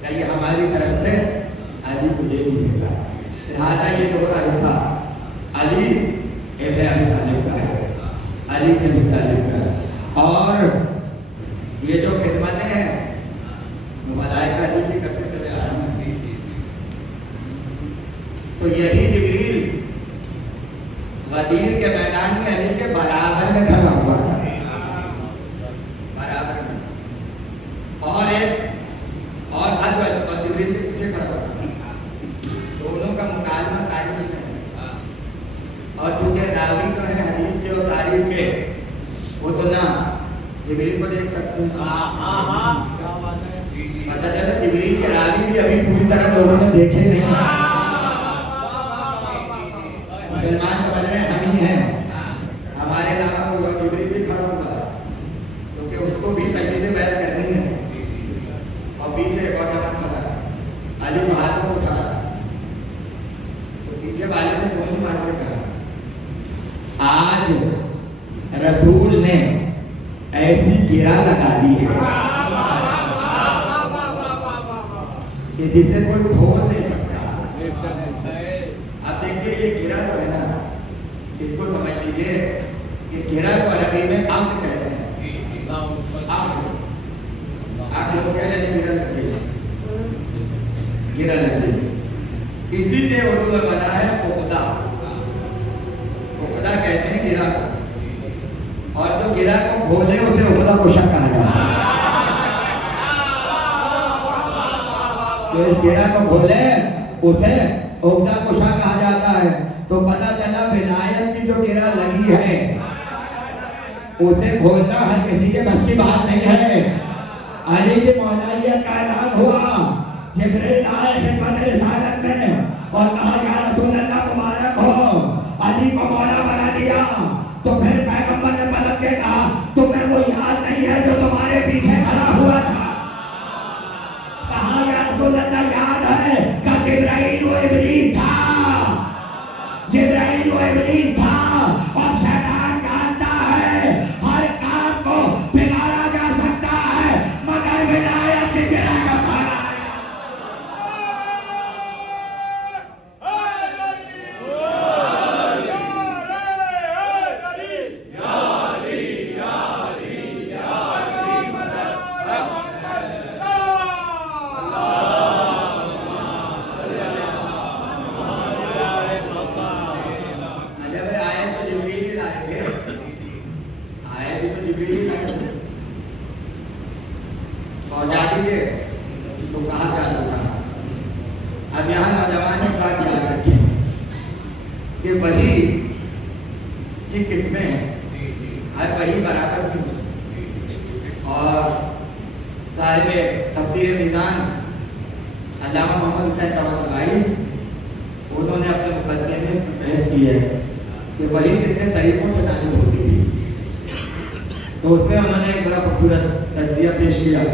है, ये हमारी तरफ से अली को दे दीजिएगा। लिहाजा ये दोहरा हिस्सा अली इब्न अबी तालिब का है, अली के अबी तालिब का है। और ये जो खिदमतें हैं वो मलाइका अली की करते चले आ रही हैं। तो यही जिब्रील गदीर के मैदान में अली के बराबर में खड़ा हुआ था, बराबर में। और एक और जिब्रील के पीछे खड़ा हुआ था। दोनों का मुकालमा तारीफ में है। और चूंकि रावी तो है हदीस के और तारीफ के, वो तो ना जिब्रील को देख सकते हैं। पता चला जिब्रील के रावी भी अभी पूरी तरह लोगों ने देखे नहीं। मुसलमान तो बन रहे हम ही हैं, हमारे अलावा कोई जिब्रील भी खड़ा होगा क्योंकि उसको भी तजवीज़ बयान करनी है। और पीछे एक और जमात खड़ा है, अली को हाथ में उठा तो पीछे वाले ने गोली मार के कहा आज रसूल ने ऐसी गिरा लगा दी है कि जिसे कोई खोल नहीं सकता। आप देखिए ये गिरा जो है ना, इसको समझ लीजिए कि गिरा को अरबी में अंक कहते हैं। आप लोग क्या जाने गिरा लग गई, गिरा लग गई। इसी से उर्दू में बना है उक़दा, उक़दा कहते हैं गिरा को। और जो गिरा को खोले उसे उक़दा कुशा कहा जाता है। तो इस गिरा को खोले उसे उक़दा कुशा कहा जाता है। तो पता चला विलायत की जो गिरा लगी है उसे खोलना हर किसी के बस की बात नहीं है। अली की मौलाइयत का ऐलान हुआ, जिब्रील आए खिदमत रिसालत में और कहा या रसूल अल्लाह मुबारक हो, अली को मौला बना दिया। तो फिर पैगंबर ने पलट के कहा तुम्हें वो याद नहीं है जो तुम्हारे पीछे खड़ा हुआ था? कहा या रसूल अल्लाह याद है कि जिब्राइल वो इब्लीस था, जिब्राइल वो इब्लीस था। और शैतान जानता है हर काम को बिगाड़ा जा सकता है मगर विलायत की गिरा का भाड़ा उन्होंने अपने मुकदमे में बहस की है कि वही कितने तरीकों से नाजिल होती थी। तो उसमें उन्होंने एक बड़ा खूबसूरत तजज़िया पेश किया।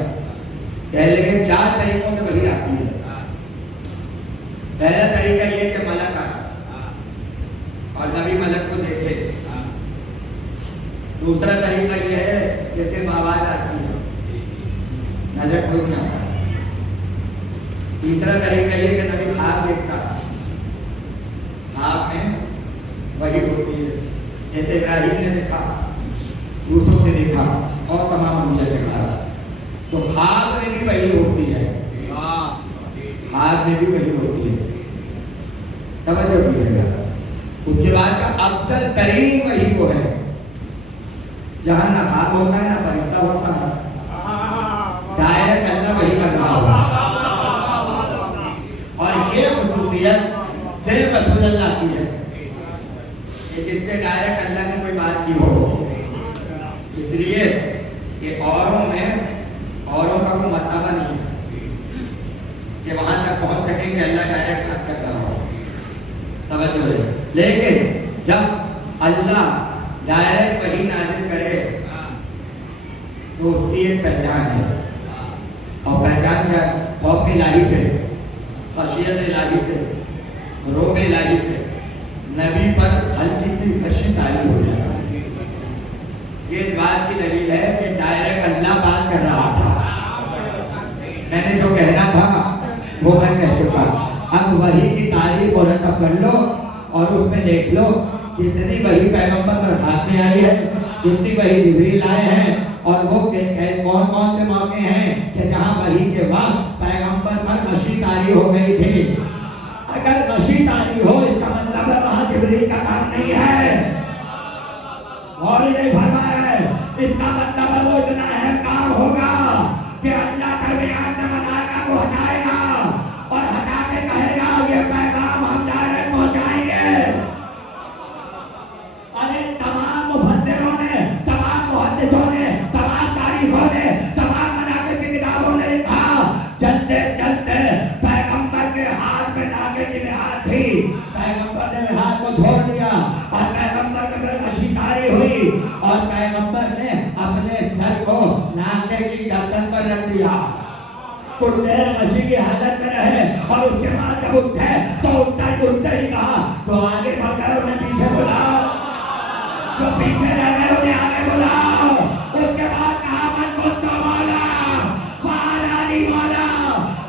कह लगे 4 तरीकों से वही आती है। पहला तरीका ये कि मलक आए और नबी मलक को देखे। दूसरा तरीका ये है कि सिर्फ आवाज आती है, नजर कोई नहीं आता। तीसरा तरीका ये कि नबी ख्वाब देखता, ख्वाब में वही होती है। जैसे इब्राहिम ने देखा, यूसुफ ने देखा और तमाम मुझे देखा। तो ख्वाब में भी वही होती है, ख्वाब में भी वही होती है। समझ लीजिएगा। उसके बाद का अफजल तरीन वही वो है जहाँ ना ख्वाब होता है ना फरिश्ता होता है, डायरेक्ट अल्लाह वही कर रहा होगा। और ये खुसूसियत सिर्फ रसूल अल्लाह की है कि जिससे डायरेक्ट अल्लाह ने कोई बात की हो। इसलिए कि औरों का कोई मर्तबा नहीं है कि वहां तक पहुंच सके कि अल्लाह डायरेक्ट बात कर रहा हो। समझ लो। लेकिन जब अल्लाह डायरेक्ट वही नाजिल करे तो उसकी एक पहचान है। और पहचान क्या? खौफ इलाही से, खशियत इलाही से, रोब इलाही से, नबी बात की दलील है कि डायरेक्ट अल्लाह बात कर रहा था। मैंने जो कहना था वो मैं कह चुका। अब वही की तारीफ और रकब कर लो और उसमें देख लो कितनी वही पैगंबर पर हाथ में आई है, कितनी वही जिब्रील आए हैं, और वो कौन कौन से मौके हैं कि जहाँ वही के वक्त पैगंबर पर नशी तारी हो गई थी। अगर नशी तारी हो इसका मतलब है वहाँ जिब्रील का काम नहीं है और नहीं फरमाया है। इसका मतलब है वो इतना अहम काम होगा कि अल्लाह का बयान से मलाइका को हटाएगा और हटा के कहेगा ये पैगाम हम डायरेक्ट पहुंचाएंगे। अरे तमाम मुफस्सिरों ने, तमाम मुहद्दिसों ने, तमाम तारीखों ने, तमाम मनाक़िब की किताबों ने लिखा, चलते चलते पैगंबर के हाथ में नागे की मिहाद थी, पैगंबर ने मिहाद को छोड़ दिया और पैगंबर के पर नशीतारी हुई और पैगंबर ने अपने सर को नागे की गर्दन पर रख दिया। कुछ देर नशी की हालत में रहे और उसके बाद जब उठे तो उठते ही कहा तो आगे बढ़कर उन्हें पीछे बुलाओ, जो पीछे रह गए उन्हें आगे बुलाओ। उसके बाद कहा मन को तो मौला महारानी मौला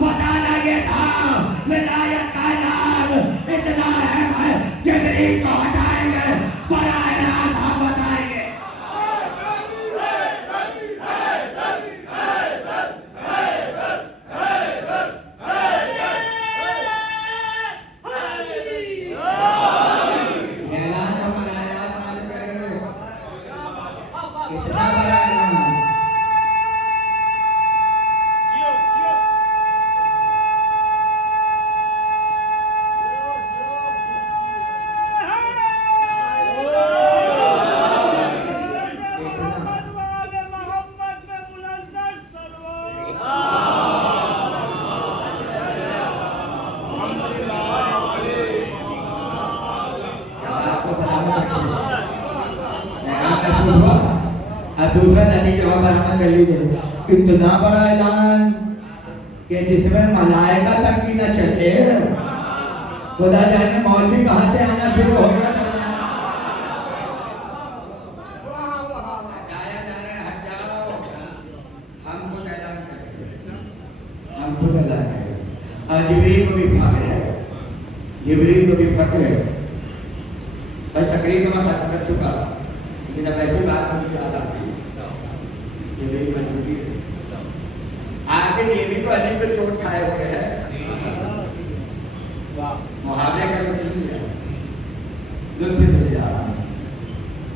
पता लगे था विलायत का ऐलान इतना अहम है जिब्रील को हटाएंगे बराह रास्त हम बताएंगे। दूसरा नदी जवाब बरामद कर लीजिए। इतना बड़ा ऐलान कि जिसमें मलाइका तक भी न चले, खुदा जाने मौलवी कहाँ से आना शुरू हो गया। जिब्रील को भी भाग है, जिब्रील को भी फक्र है। बस तकरीर में खत्म कर चुका, लेकिन अब ऐसी बात मुझे याद आती है, जिब्रील मजबूरी है। आगे ये भी तो अली को चोट खाए हुए हैं, मुहावरे का मुस्लिम है,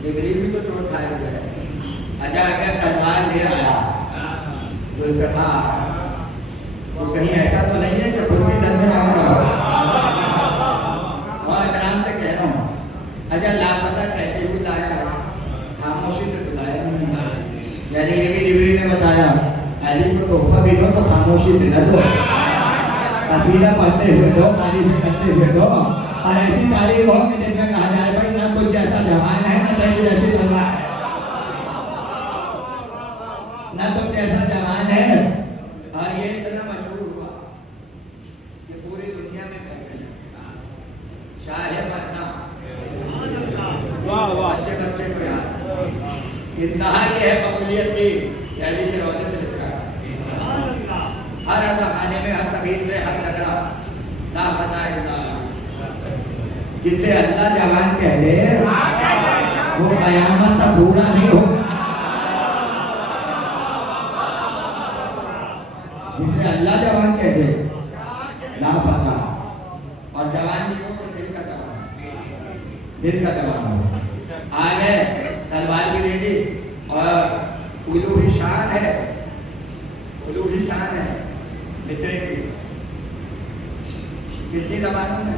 जिब्रील भी तो चोट खाए हुए हैं। अच्छा अगर तलवार ले आया जुल्फ़िकार तो कहीं ऐसा तो नहीं है कि खुद भी दर में आ गया। और इकराम से कह रहा हूँ, अच्छा लापता कहते हुए लाया, खामोशी से बुलाया नहीं। यानी ये भी जिब्रील ने बताया अली को तोहफा भी दो तो खामोशी से न दो, कसीदा पढ़ते हुए दो, तारीफ करते हुए दो, और ऐसी तारीफ हो कि जिसमें कहा जाए भाई ना कुछ जैसा जवान है ना तेरी जैसी तलवार है, ना तुम जैसा जवान है। और ये इतना मशहूर हुआ कि पूरी दुनिया में फैल गया। चाहे मरना बच्चे बच्चे को याद, इंतहा ये है कबूलियत की, अली के रोज़े में लिखा है हर अदा खाने में, हर तबीर में, हर जगह ला पता है जिसे अल्लाह जवान कह दे वो कयामत तक पूरा नहीं होगा। जिसे अल्लाह जवान कह दे लापता, और जवान नहीं हो तो दिल का जवान, दिल का जवान हो। आगे तलवार भी दे दी और उलूही शान है, उलूही शान है मिस्र की कितनी जबानों में।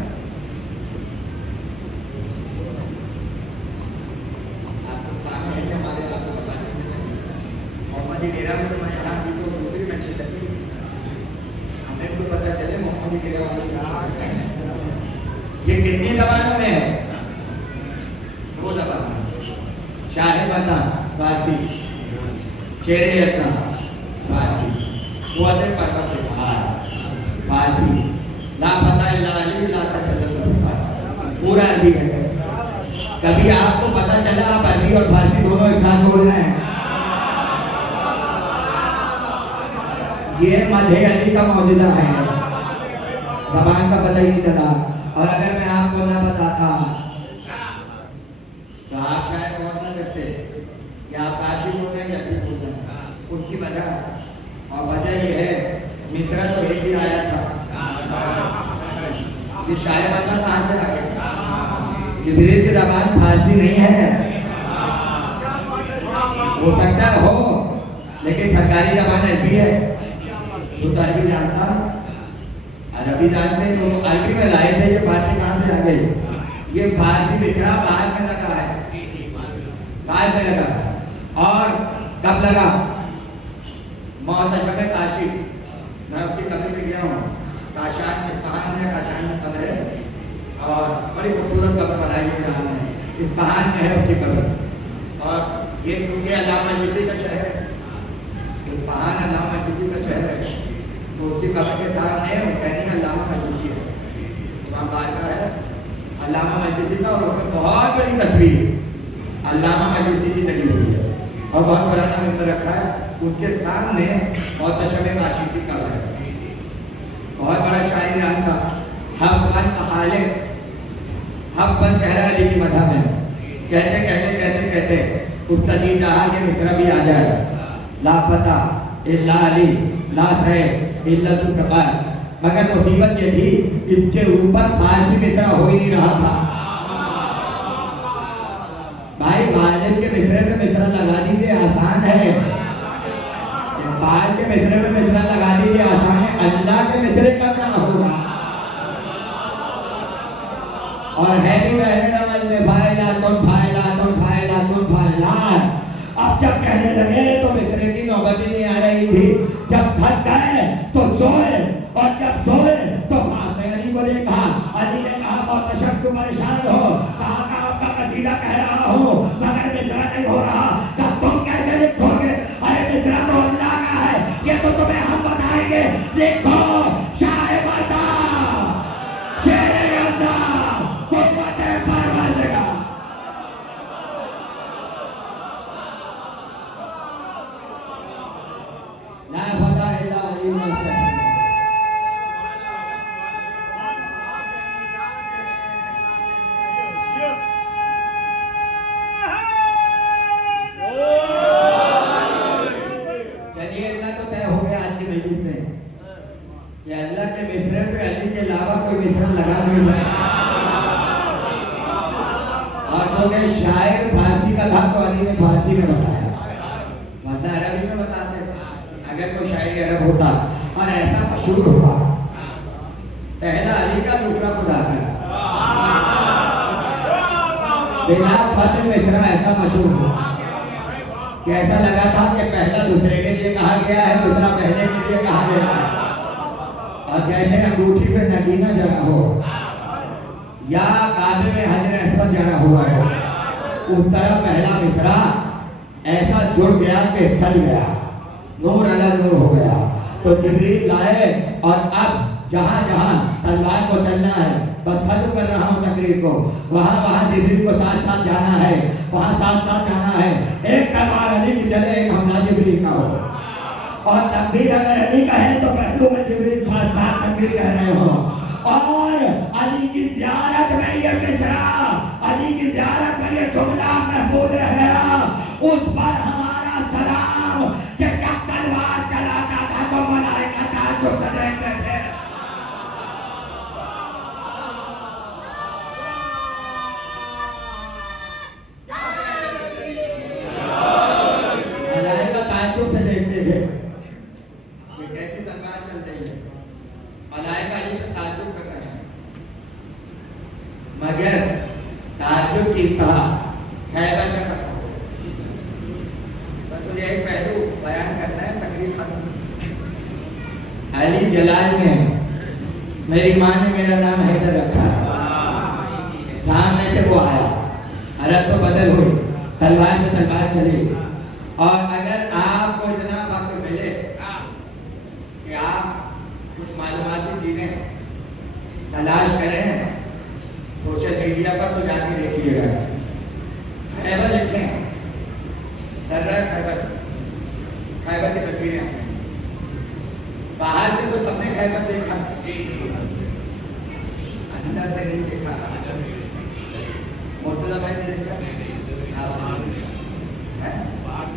आपको सामने है हमारे, आपको बता देंगे मोहम्मदी डेरा में तो मैं यहाँ भी तो दूसरी मंजिल तक हमें तो पता चले मोहम्मदी डेरा वाले ये कितनी जबानों में है। दो जबान, शाहे बना बाती, शेरे यत्ना बाती, वादे पर्वत से बाहर बाती, ला पता अली ला तसल्लुल, पूरा अरबी है। कभी आपको पता चला आप अरबी और फारसी दोनों एक साथ बोल रहे हैं? ये मधे अली का मौजूदा है, जबान का पता ही नहीं चला। और अगर मैं आपको ना बताता तो आप शायद और ना करते कि आप काफी बोल रहे हैं या फिर बोल रहे हैं। उसकी वजह और वजह ये है, मित्रा तो एक ही आया था, ये शायद बंदा कहाँ से आ गया? जिब्रील की जबान फारसी नहीं है, हो सकता है हो, लेकिन सरकारी जबान अरबी है। तो अरबी जानता, अरबी जानते तो अरबी में लाए थे, ये फारसी कहाँ से आ गई? ये फारसी मित्रा बाद में लगा है, बाद में लगा। और कब लगा? मोहतशम काशी, मैं उसकी कब्र में गया हूँ, काशान इस्फहान है, काशान में कब्र है और बड़ी खूबसूरत कब्र बनाई है यहाँ में, इस्फहान में है उसकी कब्र। और ये क्योंकि अल्लामा मजलिसी का शहर है, इस्फहान अल्लामा मजलिसी का शहर है, तो उसकी कब्र के सामने हुसैनी अल्लामा मजलिसी है, इमाम बारका है अल्लामा मजलिसी का, और उसमें बहुत बड़ी तस्वीर अल्लामा मजलिसी की लगी हुई है और बहुत पुराना मंदिर रखा है। उसके सामने मोहतशम काशी की कब्र है। बहुत बड़ा शायर यहाँ का हक़ खालिक, हक़ बन कह रहा है अली की मदह में, कहते कहते कहते कहते उसका जी चाहा कि मित्रा भी आ जाए। लापता इल्ला अली ला थे इल्ला तु तक़ार, मगर मुसीबत ये थी इसके ऊपर फारसी मित्रा हो ही नहीं रहा था। भाई गालिब के मित्रे में मित्रा लगा दीजिए, आसान है। बाल के मित्रे में मित्रा लगा दीजिए, आसान है। अल्लाह के मित्रे का क्या होगा? और है भी पहले रमज में फायला तुम फायला तुम फायला तुम फायला। अब जब कहने लगे तो मित्रे की नौबत ही नहीं आ रही थी। जब थक गए तो सोए, और जब सोए तो अली को देखा, अली ने कहा बहुत तशक्कुर तुम परेशान हो, कहा आपका कसीदा कह रहा हूँ मगर मित्रा नहीं हो रहा, कहा तुम कैसे लिखोगे? अरे मित्रा तो अल्लाह का है, ये तो तुम्हें हम बताएंगे। लिखो शाह बता शेर अल्लाह कुव्वत परवरदिगार। ला फता इल्ला अली मुस्तफा। अल्लाह के मित्र पे अली के अलावा कोई मित्र लगा नहीं सकता। और तो गए शायर फारसी का था तो अली ने फारसी में बताया, वरना अरबी में बताते। अगर कोई शायर अरब होता और ऐसा मशहूर हुआ, पहला अली का दूसरा खुदा का, बिना फतेह मित्रा ऐसा मशहूर हुआ कि ऐसा लगा था कि पहला दूसरे के लिए कहा गया है, दूसरा पहले के लिए कहा गया है। और कहते हैं अंगूठी पे नगीना जड़ा हो या काबे में हजर अस्वद जड़ा हुआ हो, उस तरह पहला मिसरा ऐसा जुड़ गया कि चल गया, नूर अला नूर हो गया। तो जिब्रील लाए और अब जहाँ जहाँ तलवार को चलना है, बस खत्म कर रहा हूँ तकरीर को, वहाँ वहाँ जिब्रील को साथ साथ जाना है, वहाँ साथ साथ जाना है। एक तलवार अली की चले, एक हमला जिब्रील का हो। और तकबीर अगर अली का है तो पहलू में जिब्रील साथ साथ तकबीर कह रहे हो। और अली की ज़ियारत में ये मिसरा, अली की ज़ियारत में ये जुमला महफूज रहेगा। उस पर हमारा सलाम कि जब तलवार चलाता था तो मलाइका ताज्जुब से देखते थे। मलाइका ताज्जुब से देखते थे कैसी तलवार चल रही है, मलाइका अली का ताज्जुब कर रहे हैं। मगर ताज्जुब की इंतहा खैबर में खत्म हो गई। बस मुझे एक पहलू बयान करना है, तकरीर खत्म। अली जलाल में मेरी माँ ने मेरा नाम हैदर रखा, सामने से वो आया, हालत तो बदल हुई, तलवार में तलवार चली। और अगर आपको इतना वक्त मिले कि आप कुछ मालूमाती चीजें तलाश करें सोशल मीडिया पर, तो जाके देखिएगा। खैबर लिखें, दर्रा खैबर, खैबर की तस्वीरें हैं। अंदर से नहीं देखा, मुर्तजा भाई ने देखा,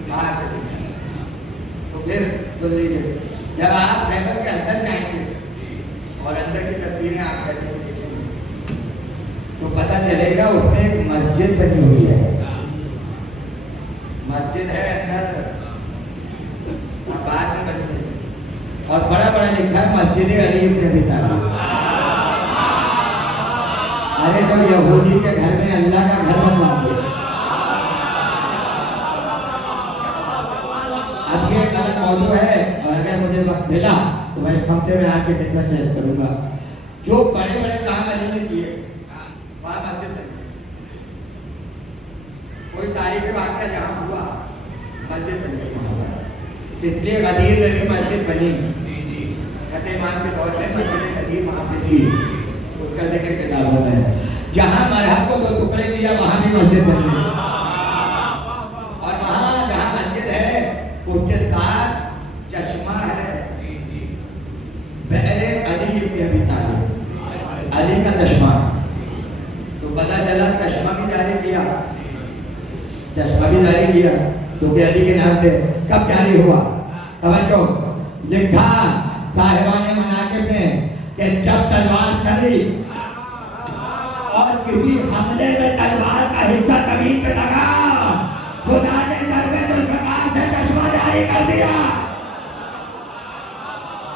बाहर से देखा। तो फिर सुन लीजिए, जब आप खैबर के अंदर जाएंगे और अंदर की तस्वीरें आप खैबर में देखेंगे तो पता चलेगा उसमें एक मस्जिद बनी हुई है। मस्जिद है अंदर, बाद में बनी है, और बड़ा बड़ा लिखा है मस्जिद अली इब्न अबी तालिब। अरे तो यहूदी के घर में अल्लाह का घर बनवा दिया। अब ये गलत मौजूद है, और अगर मुझे वक्त मिला तो मैं हफ्ते में आके खिदमत शेयर करूंगा। जो बड़े बड़े काम अली ने किए वहां मस्जिद बनी। कोई तारीख वाक़या जहाँ हुआ मस्जिद बन गई वहां पर, इसलिए गदीर में भी मस्जिद बनी। छठे ईमाम के दौर में मस्जिद गदीर वहां पे थी, उसका जिक्र किताबों में। जहाँ मरहब को दो टुकड़े किया वहां भी मस्जिद बन गई, और वहां जहाँ मस्जिद है उसके साथ चश्मा है, बहरे अली इब्न अबी तालिब, अली का चश्मा। तो पता चला चश्मा भी जारी किया, चश्मा भी जारी किया तो कि अली के नाम पे। कब जारी हुआ? तवज्जो, लिखा साहिबाने मनाकिब में कि जब तलवार चली और किसी हमले में तलवार का हिस्सा जमीन पे लगा, खुदा ने दरवेजुल फरमान से चश्मा जारी कर दिया।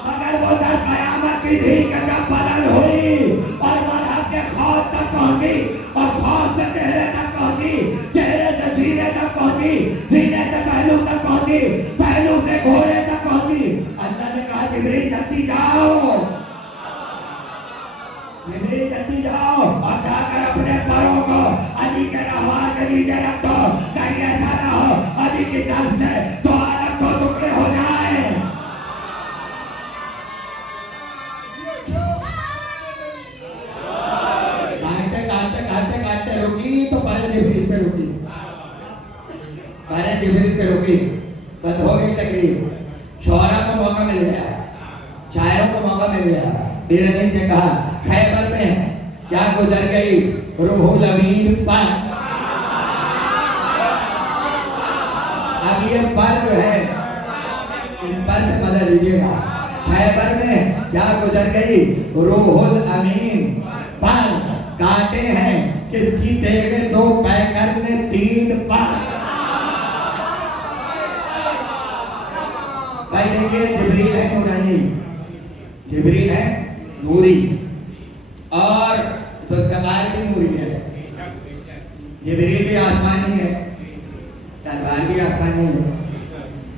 मगर वो दर कयामत की थी कि जब बदल हुई और मरहब के खौफ तक पहुंची, और खौफ से चेहरे तक पहुंची, चेहरे से सीने तक पहुंची, सीने से पहलू तक पहुंची, पहलू से घोड़े तक पहुंची। अल्लाह ने कहा जिब्रील जल्दी जाओ, जिब्रील जल्दी जाओ और जाकर अपने पैरों को अली के रहवार के नीचे रख दो, कहीं ऐसा ना हो अली की तरफ से तो अलग दो टुकड़े हो जाए। काटते रुकी तो पहले जिब्रील पे रुकी, पहले जिब्रील पे रुकी, बंद हो गई तकलीफ। शोहरा को मौका मिल गया, शायरों को मौका मिल गया। बेरनीत ने कहा खैबर में क्या गुजर गई रूहुल अमीन पर। अब ये पर जो है इन पर से बदल लीजिएगा। खैबर में क्या गुजर गई रूहुल अमीन पर, काटे हैं किसकी देवे दो पैकर ने तीन पर। भाई देखिए जिब्रील है नूरानी, जिब्रील है नूरी, और जुल्फ़कार भी नूरी है। जिब्रील भी आसमानी है, तलवार भी आसमानी है,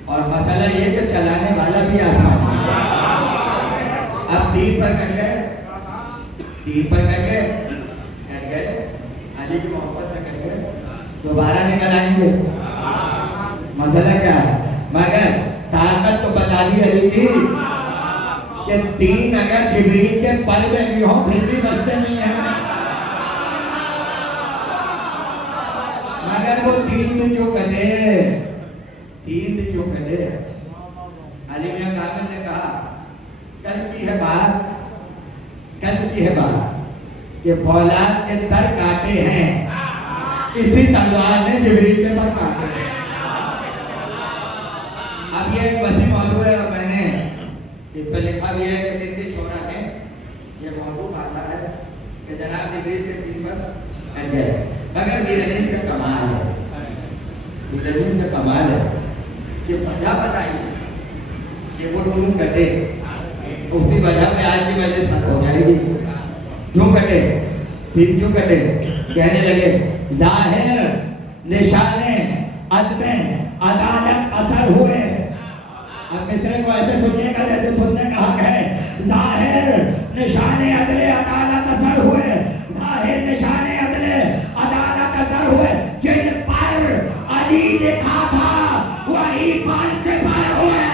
और मसला ये कि चलाने वाला भी आसमानी है। अब तीन पर कट गए, तीन पर कट गए, अली की मोहब्बत में कट गए, दोबारा निकल आएंगे। मसला क्या है? मगर ताकत तो बता दी अली की कि तीन अगर जिब्रील के पर में भी हो फिर भी बचते नहीं है। मगर वो तीन भी जो कटे, तीन भी जो कटे, अली मियां कामिल ने कहा कल की है बात, कल की है बात कि फौलाद के तर काटे हैं, इसी तलवार ने जिब्रील के पर काटे हैं। अब ये एक वसी मौजूद है, और मैंने इस पर लिखा भी है कि दिन छोरा ने ये मौजूद आता है कि जनाब जिब्रील के दिन पर कट गए। मगर मीरनीत का कमाल है, मीरनीत का कमाल है कि वजह बताइए कि वो तुम कटे, उसी वजह पे आज की मस्जिद खत्म हो जाएगी। क्यों कटे? फिर क्यों कटे? कहने लगे जाहिर निशाने अदमे अदालत असर हुए। अब मिसरे को ऐसे सुनिएगा जैसे सुनने का हक है। जाहिर निशाने अदले अदालत असर हुए, जाहिर निशाने अदले अदालत असर हुए, जिन पर अली लिखा था वही पर से पर हुए।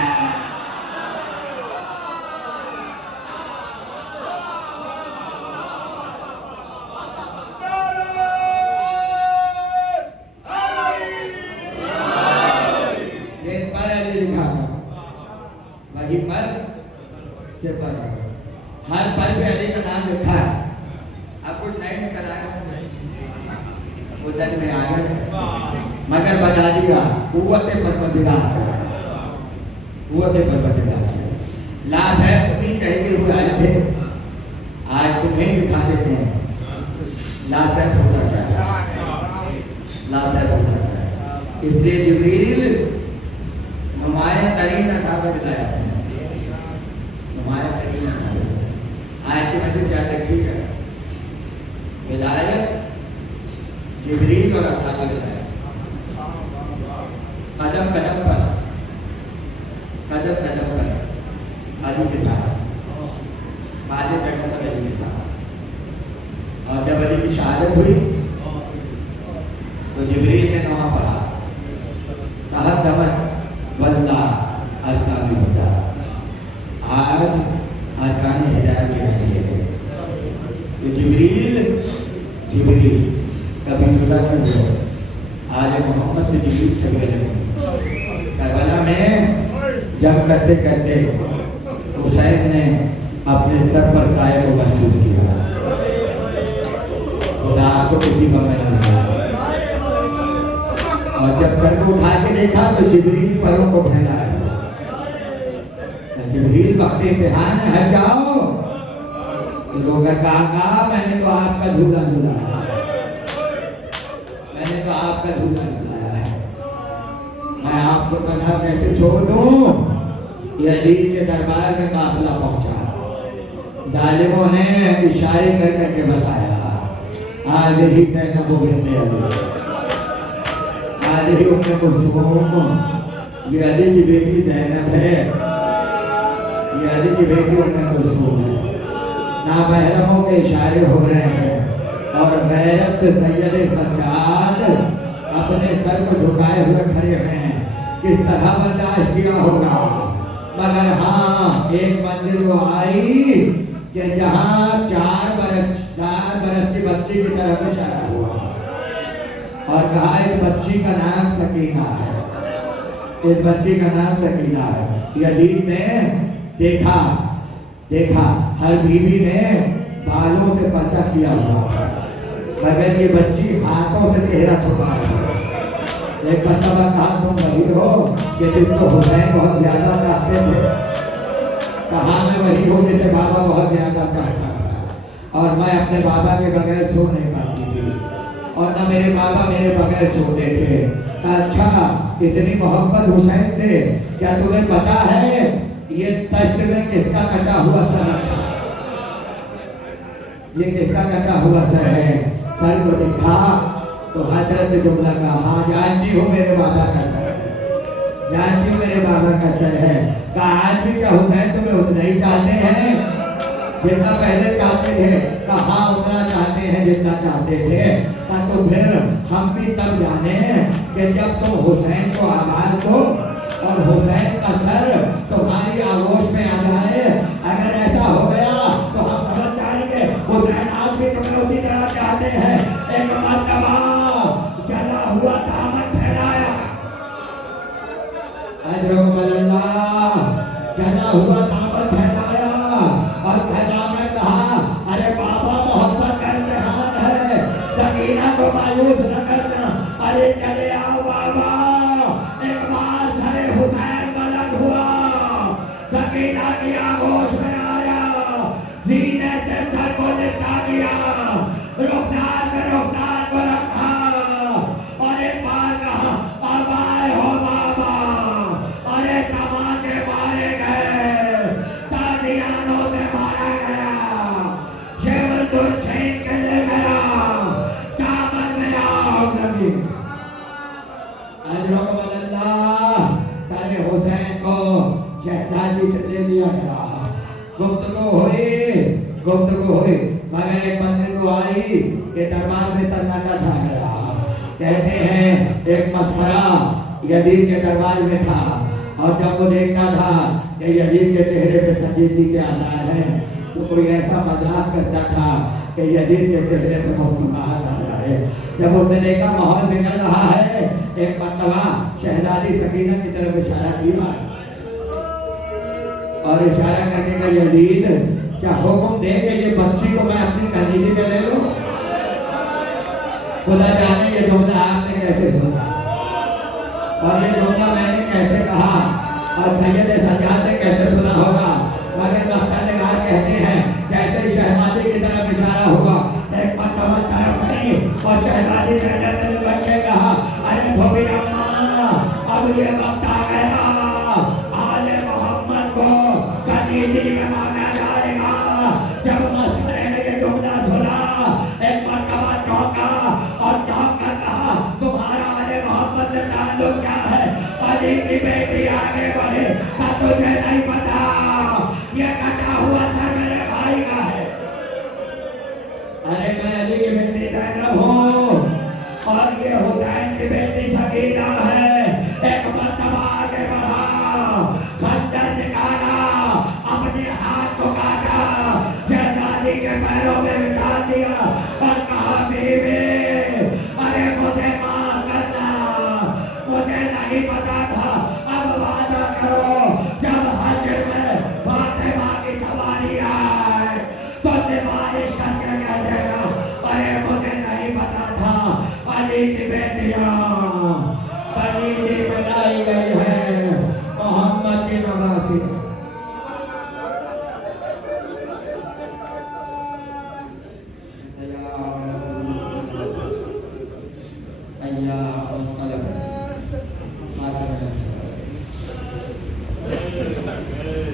हर उदन में आ गए, मगर बता दिया कुव्वते परवरदिगार, कुव्वते परवरदिगार। लाभ है तुम्हें कहेंगे हुए आए थे, आज तुम्हें दिखा देते हैं। लाभ है होता क्या, लाभ है होता क्या। इसलिए जिब्रील नुमाया तरीन अता पर मिलाया, नुमाया तरीन अता। आज की मस्जिद याद रखिएगा, विलायत जिब्रील और अता का विलायत। कदम कदम पर, कदम कदम पर अली के साथ, बाजे बैठा पर अली के साथ। और जब अली की शहादत हुई तो जिब्रील ने वहाँ पढ़ा, कहा दमन वल्ला अरकान हुदा। आज अरकान हिदायत के लिए तो जिब्रील जिब्रील कभी जुदा नहीं हुआ। आज मोहम्मद से जिब्रील से मिले करबला में जब करते करते हुसैन ने अपने सर पर साये को महसूस किया, खुदा को किसी का मिला नहीं। और जब सर को उठा के देखा तो जिब्रील पैरों को फैलाया। जिब्रील वक्त इम्तिहान है, हट जाओ। लोग कहा मैंने तो आपका झूला झुलाया, मैंने तो आपका झूला झुलाया है, मैं आपको कथा कैसे छोड़ दूं। यजीद के दरबार में काफिला पहुंचा, जालिमों ने इशारे कर करके बताया, आज ही तैनबो बिन्ते अली, आज ही उम्मे कुलसूम, ये अली की बेटी ज़ैनब है, ये अली की बेटी उम्मे कुलसूम है। नामहरमों के इशारे हो रहे हैं और गैरत सैयद सज्जाद अपने सर को झुकाए हुए खड़े हैं। किस तरह बर्दाश्त किया होगा, मगर हाँ एक मंजिल वो आई कि जहाँ 4 बरस की बच्ची की तरफ इशारा हुआ और कहा इस बच्ची का नाम सकीना है, इस बच्ची का नाम सकीना है। यजीद ने देखा हर बीवी ने बालों से पर्दा किया हुआ था, मगर ये बच्ची हाथों से चेहरा छुपा हुआ। एक मरतबा कहा तुम वही हो कि जिसको हुसैन बहुत ज्यादा चाहते थे, कहा मैं वही हूँ जिसे बाबा बहुत ज्यादा चाहता था और मैं अपने बाबा के बगैर सो नहीं पाती थी और न मेरे बाबा मेरे बगैर सोते थे। अच्छा इतनी मोहब्बत हुसैन से, क्या तुम्हें पता है ये तश्त में किसका कटा हुआ सर था, ये किसका कटा हुआ सर है। सर को देखा तो हजरत जुमला का, हाँ जानती हूँ मेरे बाबा का सर है, जानती हूँ मेरे बाबा का सर है। कहा आज भी क्या हुसैन तुम्हें उतना ही चाहते हैं जितना पहले चाहते थे, कहा उतना चाहते हैं जितना चाहते थे। तो फिर हम भी तब जाने कि जब तुम हुसैन को आवाज दो और हुसैन का सर तुम्हारी आगोश में आ जाए, अगर ऐसा हो गया तो हम समझ जाएंगे हुसैन आज भी तुम्हें उसी तरह चाहते हैं। एक मरतबा जला हुआ दामन फैलाया, जला हुआ दामन फैलाया और फैला कर कहा अरे बाबा मोहब्बत का इम्तिहान है, सकीना को मायूस न करना, अरे चले आओ बाबा। एक बार सरे हुसैन बुलंद हुआ, सकीना की आगोश में आया, सीने से सर को लिपटा दिया, रुखसार में रुखसार को रखा और एक बार कहा अब आए हो बाबा। अरे तमाचे मारे गए, तादियानों से मारा गया, शेवंतुर छीन के ले गया, दामन में आग लगी। तारे हुसैन को शहजादी से ले लिया गया। गुफ्तगू हुई मगर एक मंजिल को आई कि दरबार में सन्नाटा छा गया। कहते हैं एक मस्खरा यजीद के दरबार में था और जब वो देखता था कि यजीद के चेहरे पे संजीदगी के आसार हैं तो कोई ऐसा मजाक करता था कि यजीद के चेहरे पे मुस्कुराहट आ रहा है। जब उसने देखा माहौल बिगड़ रहा है, एक मरतबा शहजादी सकीना की तरफ इशारा किया और इशारा करने का यजीद क्या हुक्म दे कि ये बच्ची को मैं अपनी कनीजी में ले लूं। खुदा जाने ये जुमला आपने कैसे सुना और ये जुमला मैंने कैसे कहा और सैयद सज्जाद ने कैसे सुना होगा। मगर मख्तार निगार कहते हैं जैसे ही शहजादी की तरफ इशारा हुआ एक मरतबा तरफ गई और शहजादी ने बच्चे कहा अरे धोबी अम्मा अब ये वक्त